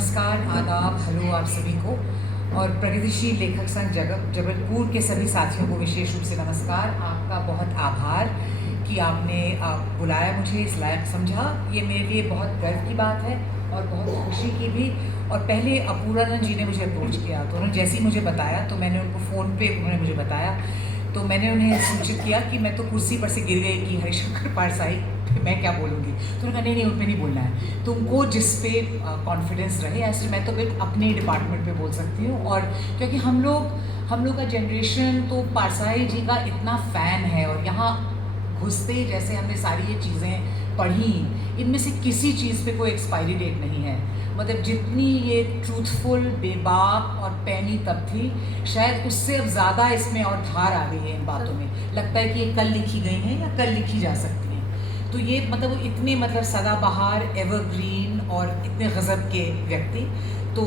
नमस्कार, आदाब, हेलो आप सभी को और प्रगतिशील लेखक संघ जबलपुर के सभी साथियों को विशेष रूप से नमस्कार। आपका बहुत आभार कि आपने बुलाया, मुझे इस लायक समझा। ये मेरे लिए बहुत गर्व की बात है और बहुत खुशी की भी। और पहले अपूर्वानंद जी ने मुझे अप्रोच किया तो उन्होंने जैसे ही मुझे बताया तो मैंने उनको फ़ोन पे उन्होंने मुझे बताया तो मैंने उन्हें सूचित किया कि मैं तो कुर्सी पर से गिर गई कि हरिशंकर पारसाई मैं क्या बोलूँगी। तो उन्होंने कहा नहीं उन पर नहीं बोलना है, तुमको जिस पे कॉन्फिडेंस रहे। ऐसे मैं तो बिल्कुल अपने डिपार्टमेंट पे बोल सकती हूँ। और क्योंकि हम लोग का जनरेशन तो पारसाई जी का इतना फ़ैन है और यहाँ घुसते ही जैसे हमने सारी ये चीज़ें पढ़ी, इनमें से किसी चीज़ पे कोई एक्सपायरी डेट नहीं है। मतलब जितनी ये ट्रूथफुल, बेबाक और पैनी तब थी, शायद उससे अब ज़्यादा इसमें और धार आ गई है इन बातों में। लगता है कि ये कल लिखी गई हैं या कल लिखी जा सकती हैं। तो ये मतलब इतने सदाबहार, एवरग्रीन और इतने गज़ब के व्यक्ति, तो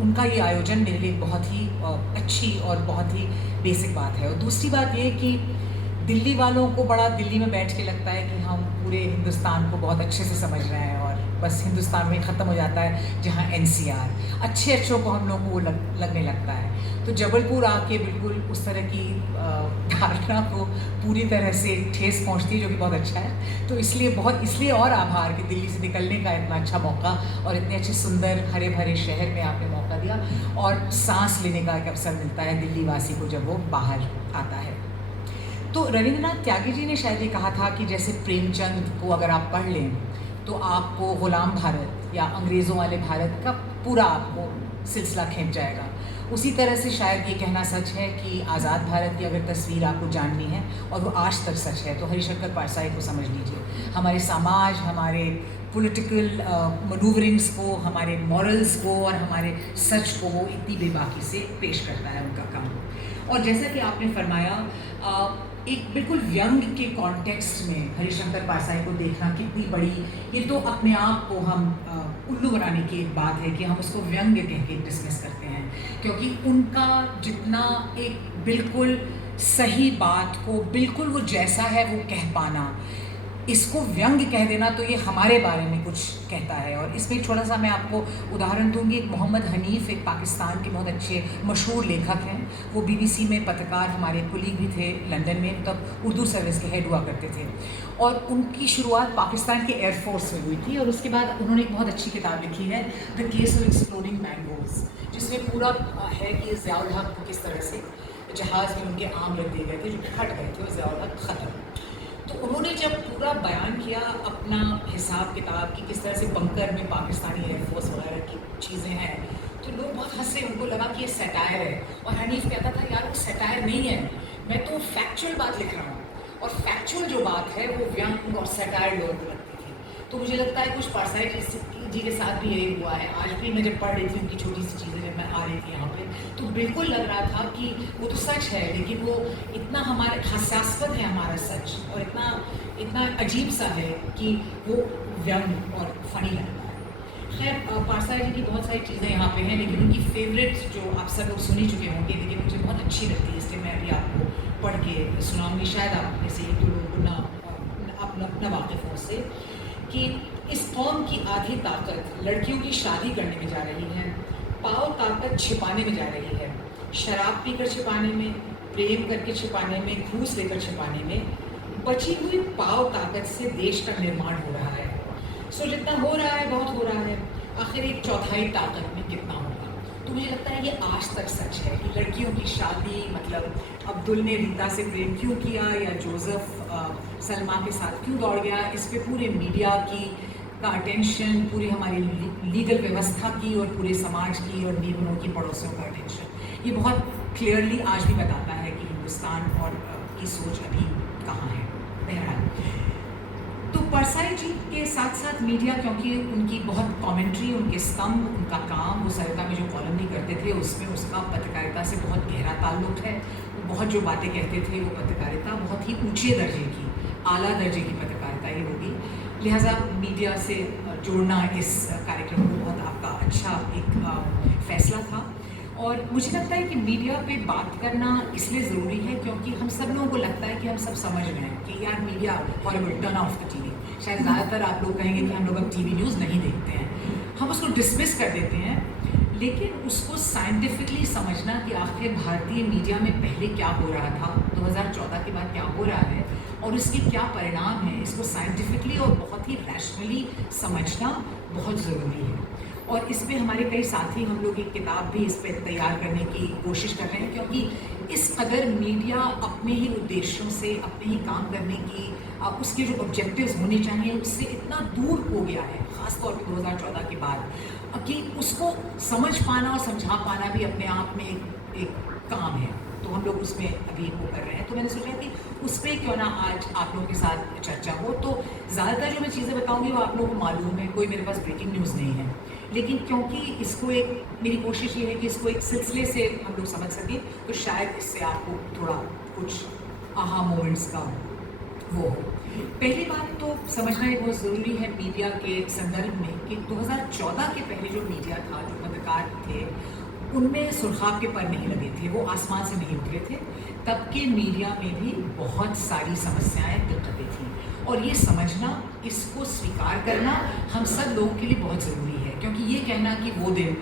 उनका ये आयोजन मेरे लिए बहुत ही अच्छी और बहुत ही बेसिक बात है। और दूसरी बात ये कि दिल्ली वालों को बड़ा दिल्ली में बैठ के लगता है कि हम पूरे हिंदुस्तान को बहुत अच्छे से समझ रहे हैं और बस हिंदुस्तान में ख़त्म हो जाता है जहाँ एनसीआर अच्छों को हम लोगों को वो लगने लगता है। तो जबलपुर आके बिल्कुल उस तरह की धारणा को पूरी तरह से ठेस पहुँचती है, जो कि बहुत अच्छा है। तो इसलिए और आभार कि दिल्ली से निकलने का इतना अच्छा मौका और इतने अच्छे सुंदर हरे भरे शहर में आपने मौका दिया और सांस लेने का एक अवसर मिलता है दिल्ली वासी को जब वो बाहर आता है। तो रविंद्रनाथ त्यागी जी ने शायद ये कहा था कि जैसे प्रेमचंद को अगर आप पढ़ लें तो आपको गुलाम भारत या अंग्रेज़ों वाले भारत का पूरा आपको सिलसिला खींच जाएगा। उसी तरह से शायद ये कहना सच है कि आज़ाद भारत की अगर तस्वीर आपको जाननी है और वो आज तक सच है तो हरिशंकर पारसाई को समझ लीजिए। हमारे समाज, हमारे पॉलिटिकल मनूवरिंग्स को, हमारे मॉरल्स को और हमारे सच को वो इतनी बेबाकी से पेश करता है उनका काम। और जैसा कि आपने फरमाया, एक बिल्कुल व्यंग के कॉन्टेक्स्ट में हरिशंकर पारसाई को देखना कितनी बड़ी, ये तो अपने आप को हम उल्लू बनाने की एक बात है कि हम उसको व्यंग कह के डिसमिस करते हैं। क्योंकि उनका जितना एक बिल्कुल सही बात को बिल्कुल वो जैसा है वो कह पाना, इसको व्यंग कह देना तो ये हमारे बारे में कुछ कहता है। और इसमें एक छोटा सा मैं आपको उदाहरण दूंगी। एक मोहम्मद हनीफ, एक पाकिस्तान के बहुत अच्छे मशहूर लेखक हैं, वो बीबीसी में पत्रकार, हमारे कुलीग भी थे लंदन में, तब उर्दू सर्विस के हेड हुआ करते थे। और उनकी शुरुआत पाकिस्तान के एयरफोर्स में हुई थी और उसके बाद उन्होंने एक बहुत अच्छी किताब लिखी है, the case of exploding mangoes, जिसमें पूरा है कि ज़ियाउल हक को किस तरह से जहाज़ में उनके आम रख दिए गए थे जो फट गए थे और ज़ियाउल हक ख़त्म। तो उन्होंने जब पूरा बयान किया अपना हिसाब किताब कि किस तरह से बंकर में पाकिस्तानी एयरफोर्स वगैरह की चीज़ें हैं, तो लोग बहुत हंसे, उनको लगा कि ये सटायर है। और हनीफ कहता था यार वो सटायर नहीं है, मैं तो फैक्चुअल बात लिख रहा हूँ और फैक्चुअल जो बात है वो व्यंग और सटायर लोगों को लगती थी। तो मुझे लगता है कुछ पारसाई जी के साथ भी यही हुआ है। आज भी मैं जब पढ़ रही थी उनकी छोटी सी चीज़ें, जब मैं आ रही थी यहाँ पे, तो बिल्कुल लग रहा था कि वो तो सच है लेकिन वो इतना हमारे हास्यास्पद है हमारा सच, और इतना अजीब सा है कि वो व्यंग और फनी लगता है। खैर, पारसाई जी की बहुत सारी चीज़ें यहाँ पे हैं, लेकिन उनकी फेवरेट जो आप सब लोग सुन ही चुके होंगे, लेकिन मुझे बहुत अच्छी लगती है, इसलिए मैं अभी आपको पढ़ के सुनाऊँगी। शायद आप में से एक दो लोग न वाकिफ़ हो उससे, कि इस कौम की आधी ताकत लड़कियों की शादी करने में जा रही है, पाव ताकत छिपाने में जा रही है, शराब पीकर छिपाने में, प्रेम करके छिपाने में, घूस लेकर छिपाने में। बची हुई पाव ताकत से देश का निर्माण हो रहा है। सो जितना हो रहा है बहुत हो रहा है, आखिर एक चौथाई ताकत में कितना होगा। तो मुझे लगता है ये आज तक सच है कि लड़कियों की शादी, मतलब अब्दुल ने रीता से प्रेम क्यों किया या जोसेफ सलमा के साथ क्यों दौड़ गया, इस पे पूरे मीडिया का अटेंशन, पूरी हमारी लीगल व्यवस्था की और पूरे समाज की और नीमनों की पड़ोसियों का अटेंशन, ये बहुत क्लियरली आज भी बताता है कि हिंदुस्तान और की सोच अभी कहाँ है। बहरहाल, तो पारसाई जी के साथ साथ मीडिया, क्योंकि उनकी बहुत कमेंट्री, उनके स्तंभ, उनका काम, वो सरिता में जो कॉलम नहीं करते थे उसमें उसका पत्रकारिता से बहुत गहरा ताल्लुक़ है। वो बहुत जो बातें कहते थे वो पत्रकारिता बहुत ही ऊँचे दर्जे की, आला दर्जे की पत्रकारिता ही होगी। लिहाजा मीडिया से जोड़ना इस कार्यक्रम को बहुत आपका अच्छा एक फ़ैसला था। और मुझे लगता है कि मीडिया पे बात करना इसलिए ज़रूरी है क्योंकि हम सब लोगों को लगता है कि हम सब समझ रहे हैं कि यार media horrible, turn off the TV. शायद ज़्यादातर आप लोग कहेंगे कि हम लोग अब टीवी न्यूज़ नहीं देखते हैं, हम उसको डिसमिस कर देते हैं, लेकिन उसको साइंटिफिकली समझना कि आखिर भारतीय मीडिया में पहले क्या हो रहा था, 2014 के बाद क्या हो रहा है और इसके क्या परिणाम हैं, इसको साइंटिफिकली और बहुत ही रैशनली समझना बहुत ज़रूरी है। और इस पे हमारे कई साथी, हम लोग एक किताब भी इस पे तैयार करने की कोशिश कर रहे हैं, क्योंकि इस कदर मीडिया अपने ही उद्देश्यों से, अपने ही काम करने की उसके जो ऑब्जेक्टिव्स होने चाहिए उससे इतना दूर हो गया है, ख़ासतौर पर 2014 के बाद, कि उसको समझ पाना और समझा पाना भी अपने आप में एक काम है। तो हम लोग उसमें अभी वो कर रहे हैं, तो मैंने सोचा कि उस पर क्यों ना आज आप लोगों के साथ चर्चा हो। तो ज़्यादातर जो मैं चीज़ें बताऊंगी वो आप लोगों को मालूम है, कोई मेरे पास ब्रेकिंग न्यूज़ नहीं है, लेकिन क्योंकि इसको मेरी कोशिश ये है कि इसको एक सिलसिले से हम लोग समझ सकें, तो शायद इससे आपको थोड़ा कुछ आहा मोमेंट्स का वो हो। पहली बात तो समझना ये बहुत ज़रूरी है मीडिया के संदर्भ में कि 2014 के पहले जो मीडिया था, जो पत्रकार थे, उनमें सुर्खाब के पर नहीं लगे थे, वो आसमान से नहीं उतरे थे। तब के मीडिया में भी बहुत सारी समस्याएं, दिक्कतें थी, और ये समझना, इसको स्वीकार करना हम सब लोगों के लिए बहुत ज़रूरी है, क्योंकि ये कहना कि वो दिन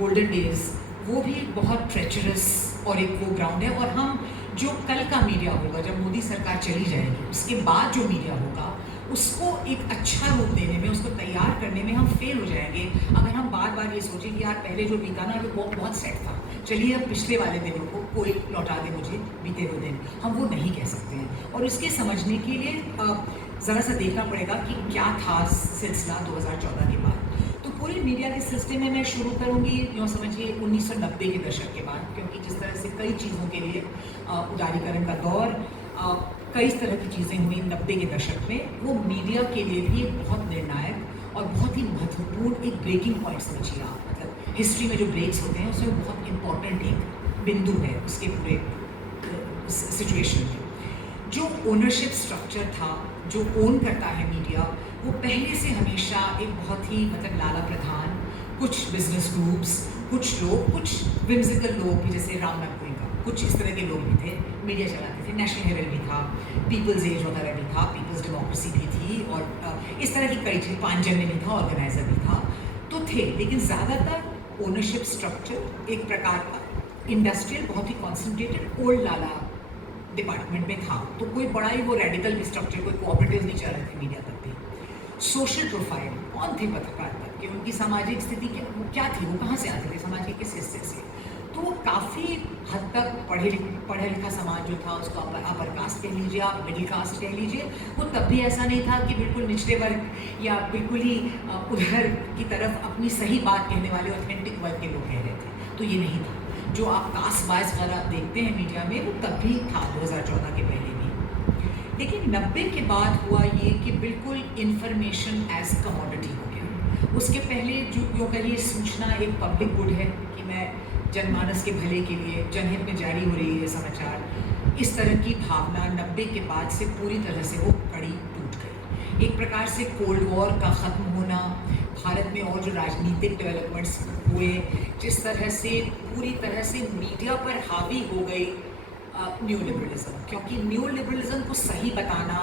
गोल्डन डेज, वो भी बहुत ट्रेचरस और एक वो ग्राउंड है, और हम जो कल का मीडिया होगा, जब मोदी सरकार चली जाएगी, उसके बाद जो मीडिया होगा, उसको एक अच्छा रूप देने में, उसको तैयार करने में हम फेल हो जाएंगे अगर हम बार बार ये सोचें कि यार पहले जो बीता ना वो बहुत सेट था, चलिए अब पिछले वाले दिनों को कोई लौटा दे मुझे बीते हुए दिन, हम वो नहीं कह सकते हैं। और इसके समझने के लिए ज़रा सा देखना पड़ेगा कि क्या था सिलसिला 2014 के बाद। तो पूरे मीडिया के सिलसिले में मैं शुरू करूँगी, यूँ समझिए 1990 के दशक के बाद, क्योंकि जिस तरह से कई चीज़ों के लिए उदारीकरण का दौर, कई तरह की चीज़ें हुई 90 के दशक में, वो मीडिया के लिए भी एक बहुत निर्णायक और बहुत ही महत्वपूर्ण एक ब्रेकिंग पॉइंट समझिए आप, मतलब हिस्ट्री में जो ब्रेक्स होते हैं उसमें बहुत इंपॉर्टेंट एक बिंदु है उसके पूरे सिचुएशन में। जो ओनरशिप स्ट्रक्चर था, जो ओन करता है मीडिया, वो पहले से हमेशा एक बहुत ही मतलब लाला प्रधान, कुछ बिजनेस ग्रुप्स, कुछ लोग, कुछ विम्सिकल लोग भी, जैसे रामनाथ गोयनका, कुछ इस तरह के लोग भी थे, मीडिया चलाते थे। नेशनल हेरल्ड भी था, पीपल्स एज वगैरह भी था, पीपल्स डेमोक्रेसी भी थी, और इस तरह की कई चीज़, पांचजन्य भी था, ऑर्गेनाइजर भी था, तो थे। लेकिन ज़्यादातर ओनरशिप स्ट्रक्चर एक प्रकार का इंडस्ट्रियल, बहुत ही कॉन्सेंट्रेटेड ओल्ड लाला डिपार्टमेंट में था। तो कोई बड़ा ही वो रेडिकल भी स्ट्रक्चर, कोई कोऑपरेटिव नहीं चल रहे थे मीडिया तक भी। सोशल प्रोफाइल कौन थे पत्रकार तक के, उनकी सामाजिक स्थिति क्या थी, वो कहाँ से आते थे, समाज के किस हिस्से से, तो वो काफ़ी हद तक पढ़ा लिखा समाज जो था, उसको अपर कास्ट कह लीजिए, आप मिडिल कास्ट कह लीजिए, वो तब भी ऐसा नहीं था कि बिल्कुल निचले वर्ग या बिल्कुल ही उधर की तरफ अपनी सही बात कहने वाले ऑथेंटिक वर्ग के लोग कह रहे थे, तो ये नहीं था। जो आप कास्ट वाइज वगैरह देखते हैं मीडिया में, वो तब भी था 2014 के पहले भी। लेकिन 90 के बाद हुआ ये कि बिल्कुल इन्फॉर्मेशन एज कमोडिटी हो गया। उसके पहले जो यूँ कहिए सूचना एक पब्लिक गुड है कि मैं जनमानस के भले के लिए जनहित में जारी हो रही है समाचार, इस तरह की भावना 90 के बाद से पूरी तरह से वो कड़ी टूट गई। एक प्रकार से कोल्ड वॉर का ख़त्म होना, भारत में और जो राजनीतिक डेवलपमेंट्स हुए, जिस तरह से पूरी तरह से मीडिया पर हावी हो गई न्यू लिबरलिज्म, क्योंकि न्यू लिबरलिज्म को सही बताना,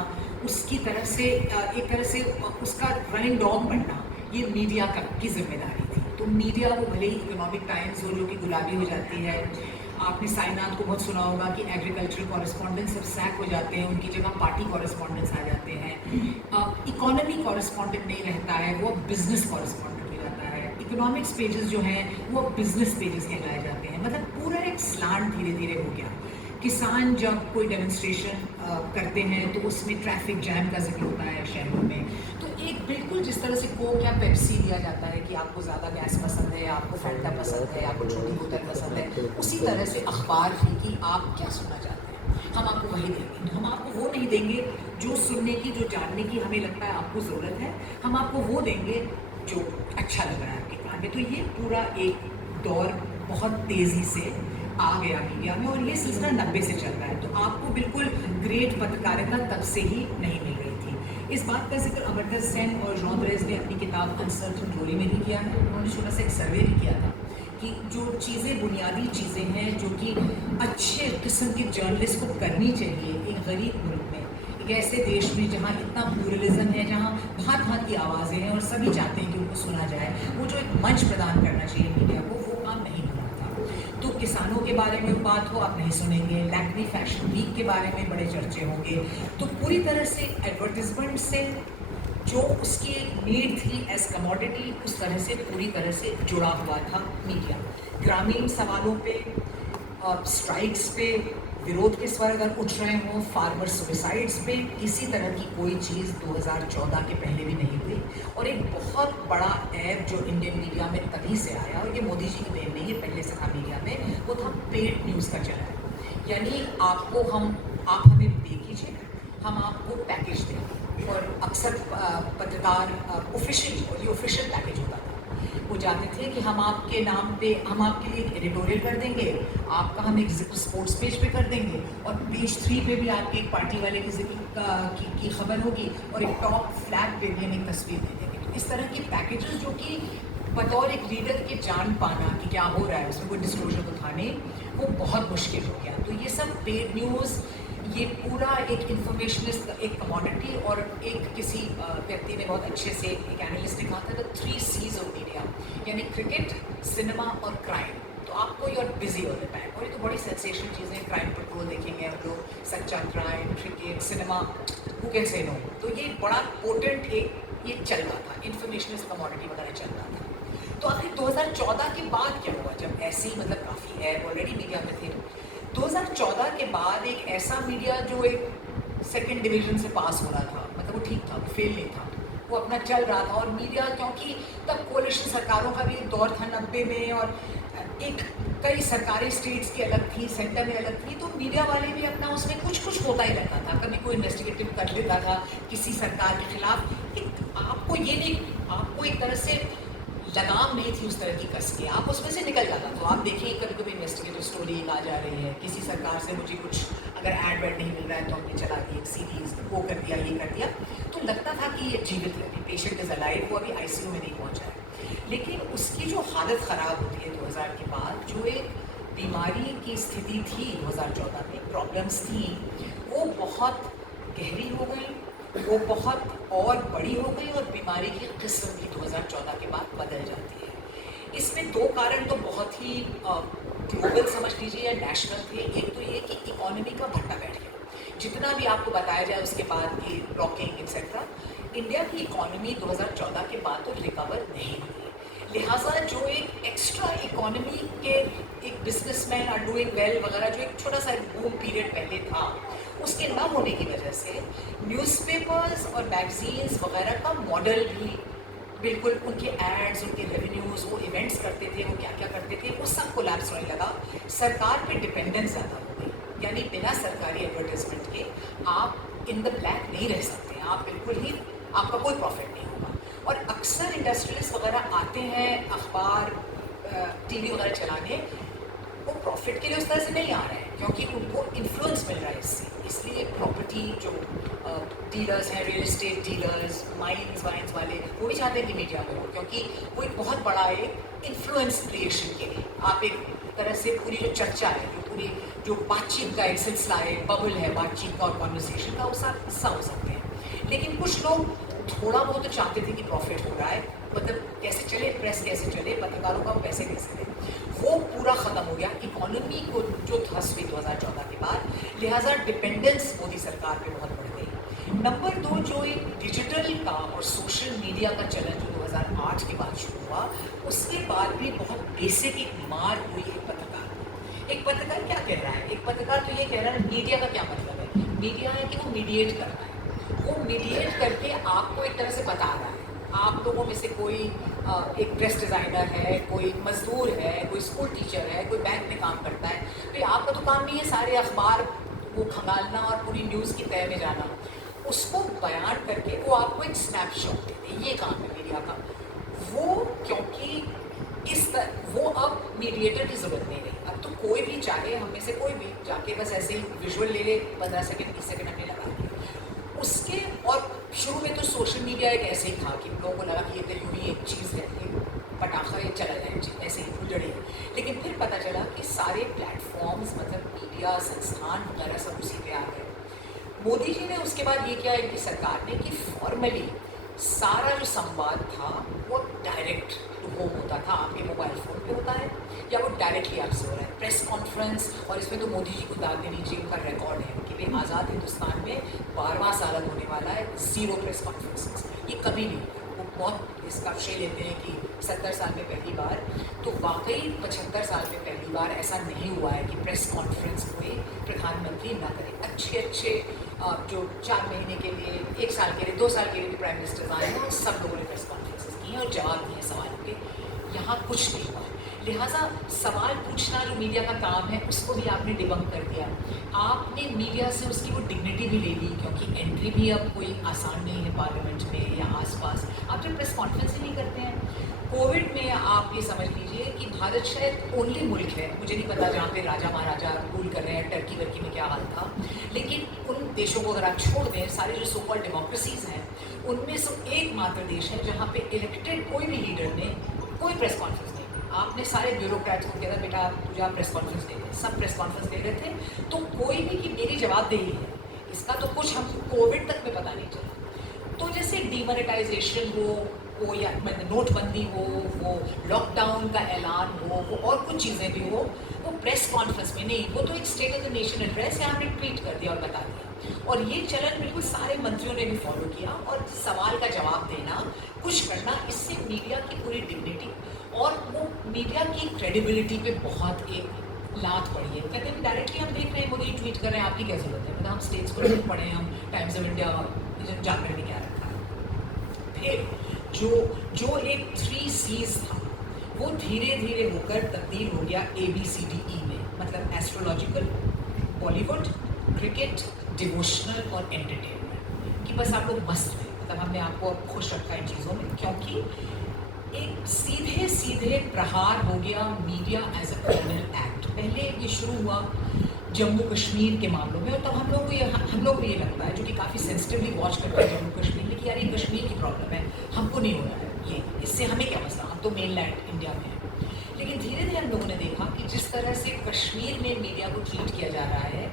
उसकी तरफ से एक तरह से उसका रनिंग डॉग बनना, ये मीडिया की जिम्मेदारी थी। तो मीडिया वो भले ही इकोनॉमिक टाइम्स हो जो कि गुलाबी हो जाती है, आपने साइनाथ को बहुत सुना होगा कि एग्रीकल्चरल कॉरेस्पॉन्डेंट्स सब सैक हो जाते हैं, उनकी जगह पार्टी कॉरेस्पॉन्डेंट्स आ जाते हैं, इकोनॉमी कॉरेस्पॉन्डेंट नहीं रहता है, वो बिजनेस कॉरेस्पॉन्डेंट हो जाता है, इकोनॉमिक्स पेजेस जो हैं वो बिजनेस पेजेस कहलाए जाते हैं। मतलब पूरा एक स्लांट धीरे धीरे हो गया। किसान जब कोई डेमोन्स्ट्रेशन करते हैं तो उसमें ट्रैफिक जैम का जिक्र होता है शहरों में, तो एक बिल्कुल जिस तरह से कोक या पेप्सी दिया जाता है कि आपको ज़्यादा गैस पसंद है, आपको फैंटा पसंद है, आपको छोटी बोतल पसंद है, उसी तरह से अखबार भी कि आप क्या सुनना चाहते हैं, हम आपको वही देंगे। हम आपको वो नहीं देंगे जो सुनने की, जो जानने की हमें लगता है आपको ज़रूरत है, हम आपको वो देंगे जो अच्छा लग रहा है आपके कान में। तो ये पूरा एक दौर बहुत तेज़ी से आ गया मीडिया में, और ये सिलसिला 90 से चल रहा है। तो आपको बिल्कुल ग्रेट पत्रकारिता तब से ही नहीं मिल रही थी। इस बात का जिक्र अमर्त्य सेन और जॉन रेस ने अपनी किताब अनसर्टन ग्लोरी में भी किया है। उन्होंने छोटा सा एक सर्वे भी किया था कि जो चीज़ें, बुनियादी चीज़ें हैं जो कि अच्छे किस्म के जर्नलिस्ट को करनी चाहिए एक गरीब मुल्क में, एक ऐसे देश में जहाँ इतना प्लूरलिज्म है, जहाँ भांत की आवाज़ें हैं और सभी चाहते हैं कि उनको सुना जाए। वो जो एक मंच प्रदान करना चाहिए मीडिया को, वो काम नहीं हो रहा था। तो किसानों के बारे में बात हो, आप नहीं सुनेंगे। लैक्मी फैशन वीक के बारे में बड़े चर्चे होंगे। तो पूरी तरह से एडवर्टिजमेंट से जो उसकी एक नीड थी एज कमोडिटी, उस तरह से पूरी तरह से जुड़ा हुआ था मीडिया। ग्रामीण सवालों पे, स्ट्राइक्स पे विरोध के स्वर अगर उठ रहे हों, फार्मर सुसाइड्स पे, किसी तरह की कोई चीज़ 2014 के पहले भी नहीं हुई। और एक बहुत बड़ा ऐप जो इंडियन मीडिया में तभी से आया, और ये मोदी जी की देन नहीं है, पहले से था मीडिया में, वो था पेड न्यूज़ का चलन। यानी आप हमें पे कीजिए, हम आपको पैकेज दें। और अक्सर पत्रकार ऑफिशियल, और ये ऑफिशियल पैकेज होता था, वो जाते थे कि हम आपके नाम पे, हम आपके लिए एक एडिटोरियल कर देंगे, आपका हम एक जिक्र स्पोर्ट्स पेज पे कर देंगे, और पेज 3 पे भी आपके एक पार्टी वाले की जिक्र की खबर होगी, और एक टॉप फ्लैग पे भी हम एक तस्वीर दे देंगे। तो इस तरह की पैकेजेस जो कि बतौर एक रीडर के जान पाना कि क्या हो रहा है, उसमें कोई डिस्क्लोजर तो था नहीं, वो बहुत मुश्किल हो गया। तो ये सब पेड न्यूज़, ये पूरा एक इन्फॉर्मेशनिस्ट, एक कमोडिटी, और एक किसी व्यक्ति ने बहुत अच्छे से, एक एनालिस्ट ने कहा था, द 3 C's ऑफ मीडिया, यानी क्रिकेट, सिनेमा और क्राइम। तो आपको you are busy all the time, और ये तो बड़ी सेंसेशनल चीज़ें, क्राइम पेट्रोल देखेंगे हम लोग, सच्चा crime, cricket, cinema, who can say no. तो ये बड़ा पोटेंट ये चल रहा था, इन्फॉर्मेशनिस्ट कमोडिटी वगैरह चल रहा था। तो आखिर 2014 के बाद क्या हुआ, जब ऐसे ही मतलब काफ़ी ऐप ऑलरेडी मीडिया में थे। 2014 के बाद एक ऐसा मीडिया जो एक सेकंड डिवीजन से पास हो रहा था, मतलब वो ठीक था, वो फेल नहीं था, वो अपना चल रहा था। और मीडिया, क्योंकि तब कोalition सरकारों का भी एक दौर था 90 में, और एक कई सरकारें स्टेट्स की अलग थी, सेंटर में अलग थी, तो मीडिया वाले भी अपना उसमें कुछ होता ही रहता था। कभी कोई इन्वेस्टिगेटिव कर लेता था किसी सरकार के खिलाफ। आपको एक तरह से लगाम नहीं थी उस तरह की कस के, आप उसमें से निकल जाता। तो आप देखिए कभी कभी इन्वेस्टिगेटिव स्टोरी आ जा रही है, किसी सरकार से मुझे कुछ अगर एड वेड नहीं मिल रहा है तो हमने चला दी एक सीरीज, वो कर दिया, ये कर दिया, तो लगता था कि ये जीवित है, पेशेंट इज अलाइव, वो अभी आईसीयू में नहीं पहुंचा है। लेकिन उसकी जो हालत ख़राब होती है 2000 के बाद, जो एक बीमारी की स्थिति थी 2014 में, प्रॉब्लम्स थी, वो बहुत गहरी हो गई, वो बहुत और बड़ी हो गई, और बीमारी की किस्म भी 2014 के बाद बदल जाती है। इसमें 2 कारण तो बहुत ही ग्लोबल समझ लीजिए या नेशनल थे। एक तो ये कि इकोनॉमी का भट्टा बैठ गया, जितना भी आपको बताया जाए उसके बाद की ब्लॉकिंग एक्सेट्रा, इंडिया की इकोनॉमी 2014 के बाद तो रिकवर नहीं हुई। लिहाजा जो एक एक्स्ट्रा इकोनॉमी के, एक बिजनेसमैन आर डूइंग वेल वगैरह, जो एक छोटा सा बूम पीरियड पहले था, उसके न होने की वजह से न्यूज़पेपर्स और मैगजीन्स वगैरह का मॉडल भी बिल्कुल, उनके एड्स, उनके रेवेन्यूज़, वो इवेंट्स करते थे, वो क्या क्या करते थे, वो सब कोलैप्स होने लगा। सरकार पे डिपेंडेंस ज़्यादा हो गई, यानी बिना सरकारी एडवर्टाइजमेंट के आप इन द ब्लैक नहीं रह सकते, आप बिल्कुल ही, आपका कोई प्रॉफिट नहीं होगा। और अक्सर इंडस्ट्रियलिस्ट वगैरह आते हैं अखबार, टीवी वगैरह चलाने, वो प्रॉफिट के लिए उस तरह से नहीं आ रहे हैं, क्योंकि उनको इन्फ्लुएंस मिल रहा है इससे। इसलिए प्रॉपर्टी जो डीलर्स हैं, real estate dealers, mines wines वाले, वो भी चाहते हैं कि मीडिया में हो, क्योंकि वो एक बहुत बड़ा एक इन्फ्लुएंस क्रिएशन के लिए, आप एक तरह से पूरी जो चर्चा है, जो बातचीत का एक सिलसिला है, बबल है बातचीत का और कॉन्वर्सेशन का, उसका हिस्सा हो सकते हैं। लेकिन कुछ लोग थोड़ा बहुत तो चाहते थे कि प्रॉफिट हो रहा है, मतलब कैसे चले, प्रेस कैसे चले, पत्रकारों का पैसे कैसे दें, वो पूरा ख़त्म हो गया। इकोनॉमी को जो धस हुई 2014 के बाद, लिहाजा डिपेंडेंस मोदी सरकार पे बहुत बढ़ गई। नंबर 2, जो एक डिजिटल का और सोशल मीडिया का चलन जो 2008 के बाद शुरू हुआ, उसके बाद भी बहुत बेसिक एक मार हुई एक पत्रकार क्या कह रहा है, एक पत्रकार तो ये कह रहा है मीडिया का क्या मतलब है, मीडिया है कि वो मीडिएट कर रहा है, वो मीडिएट करके आपको एक तरह से बता रहा है। आप लोगों में से कोई एक ड्रेस डिज़ाइनर है, कोई मजदूर है, कोई स्कूल टीचर है, कोई बैंक में काम करता है, तो आपका तो काम नहीं है सारे अखबार वो खंगालना और पूरी न्यूज़ की तय में जाना, उसको बयान करके वो आपको एक स्नैपशॉट देते हैं, ये काम है मीडिया का। वो क्योंकि वो अब मीडिएटर की ज़रूरत नहीं रही, अब तो कोई भी चाहे, हम में से कोई भी जाके बस ऐसे ही विजुअल ले ले, 15 सेकंड 20 सेकंड हमने लगा दिए उसके। और शुरू में तो सोशल मीडिया एक ऐसे ही था कि लोगों को लगा कि ये तो यूँ ही एक चीज़ है, एक पटाखा, ये चला जाए, ऐसे ही उजड़े। लेकिन फिर पता चला कि सारे प्लेटफॉर्म्स, मतलब मीडिया संस्थान वगैरह सब उसी पे आ गए। मोदी जी ने उसके बाद ये किया इनकी सरकार ने कि फॉर्मली सारा जो संवाद था वो डायरेक्ट टू होम होता था, आपके मोबाइल फ़ोन पे होता है या वो डायरेक्टली आपसे हो रहा है। प्रेस कॉन्फ्रेंस, और इसमें तो मोदी जी को दाद देनी चाहिए, उनका रिकॉर्ड है कि भाई आज़ाद हिंदुस्तान में 12वां साल होने वाला है, 0 प्रेस कॉन्फ्रेंसेस, ये कभी नहीं हुआ। वो बहुत इसका श्रेय लेते हैं कि 70 साल में पहली बार, तो वाकई 75 साल में पहली बार ऐसा नहीं हुआ है कि प्रेस कॉन्फ्रेंस कोई प्रधानमंत्री ना करे। अच्छे जो 4 महीने के लिए, 1 साल के लिए, 2 साल के लिए भी प्राइम मिनिस्टर्स आए हैं, सब लोगों ने प्रेस कॉन्फ्रेंसेस की हैं और जवाब दिए सवालों के। यहाँ कुछ नहीं हुआ, लिहाजा सवाल पूछना जो मीडिया का काम है उसको भी आपने डिबंक कर दिया। आपने मीडिया से उसकी वो डिग्निटी भी ले ली, क्योंकि एंट्री भी अब कोई आसान नहीं है पार्लियामेंट में या आसपास। आप जब प्रेस कॉन्फ्रेंस ही नहीं करते हैं। कोविड में आप ये समझ लीजिए कि भारत शायद ओनली मुल्क है, मुझे नहीं पता जहाँ पे राजा महाराजा रूल कर रहे हैं, टर्की वर्की में क्या हाल था, लेकिन उन देशों को अगर आप छोड़ दें, सारे जो सो कॉल्ड डेमोक्रेसीज़ हैं उनमें से एकमात्र देश है जहाँ पे इलेक्टेड कोई भी लीडर ने कोई प्रेस कॉन्फ्रेंस नहीं। आपने सारे ब्यूरोक्रेट्स को कहा बेटा तुझे आप प्रेस कॉन्फ्रेंस दे रहे, सब प्रेस कॉन्फ्रेंस दे रहे थे, तो कोई भी कि मेरी जवाबदेही है इसका तो कुछ हमको कोविड तक में पता नहीं चला। तो जैसे डीमोनेटाइजेशन हो या मतलब नोटबंदी हो, वो लॉकडाउन का ऐलान हो, वो और कुछ चीज़ें भी हो, वो प्रेस कॉन्फ्रेंस में नहीं, वो तो एक state of the nation address है, हमने ट्वीट कर दिया और बता दिया। और ये चलन बिल्कुल सारे मंत्रियों ने भी फॉलो किया, और सवाल का जवाब देना, कुछ करना, इससे मीडिया की पूरी डिग्निटी और वो मीडिया की क्रेडिबिलिटी पे बहुत एक लात पड़ी है। कहते हैं डायरेक्टली हम देख रहे हैं, मोदी ट्वीट कर रहे हैं, आपकी क्या जरूरत है, मतलब हम स्टेट्स को पढ़े हैं, हम टाइम्स ऑफ इंडिया जाकर में क्या रखा है। फिर जो एक 3 C's था वो धीरे धीरे होकर तब्दील हो गया ABCDE में, मतलब एस्ट्रोलॉजिकल, बॉलीवुड, क्रिकेट, डिवोशनल और एंटरटेनमेंट, कि बस आप लोग मस्त हैं, मतलब हमने आपको खुश रखा इन चीज़ों में, क्योंकि एक सीधे सीधे प्रहार हो गया media as a criminal act. पहले ये शुरू हुआ जम्मू कश्मीर के मामलों में, और तब हम लोग को ये लगता है, जो कि काफ़ी सेंसिटिवली वॉच करता है जम्मू कश्मीर में, कि यार ये कश्मीर की प्रॉब्लम है, हमको नहीं हो रहा है ये, इससे हमें क्या मसला, हम तो मेनलैंड इंडिया में हैं। लेकिन धीरे धीरे हम लोगों ने देखा कि जिस तरह से कश्मीर में मीडिया को ट्रीट किया जा रहा है,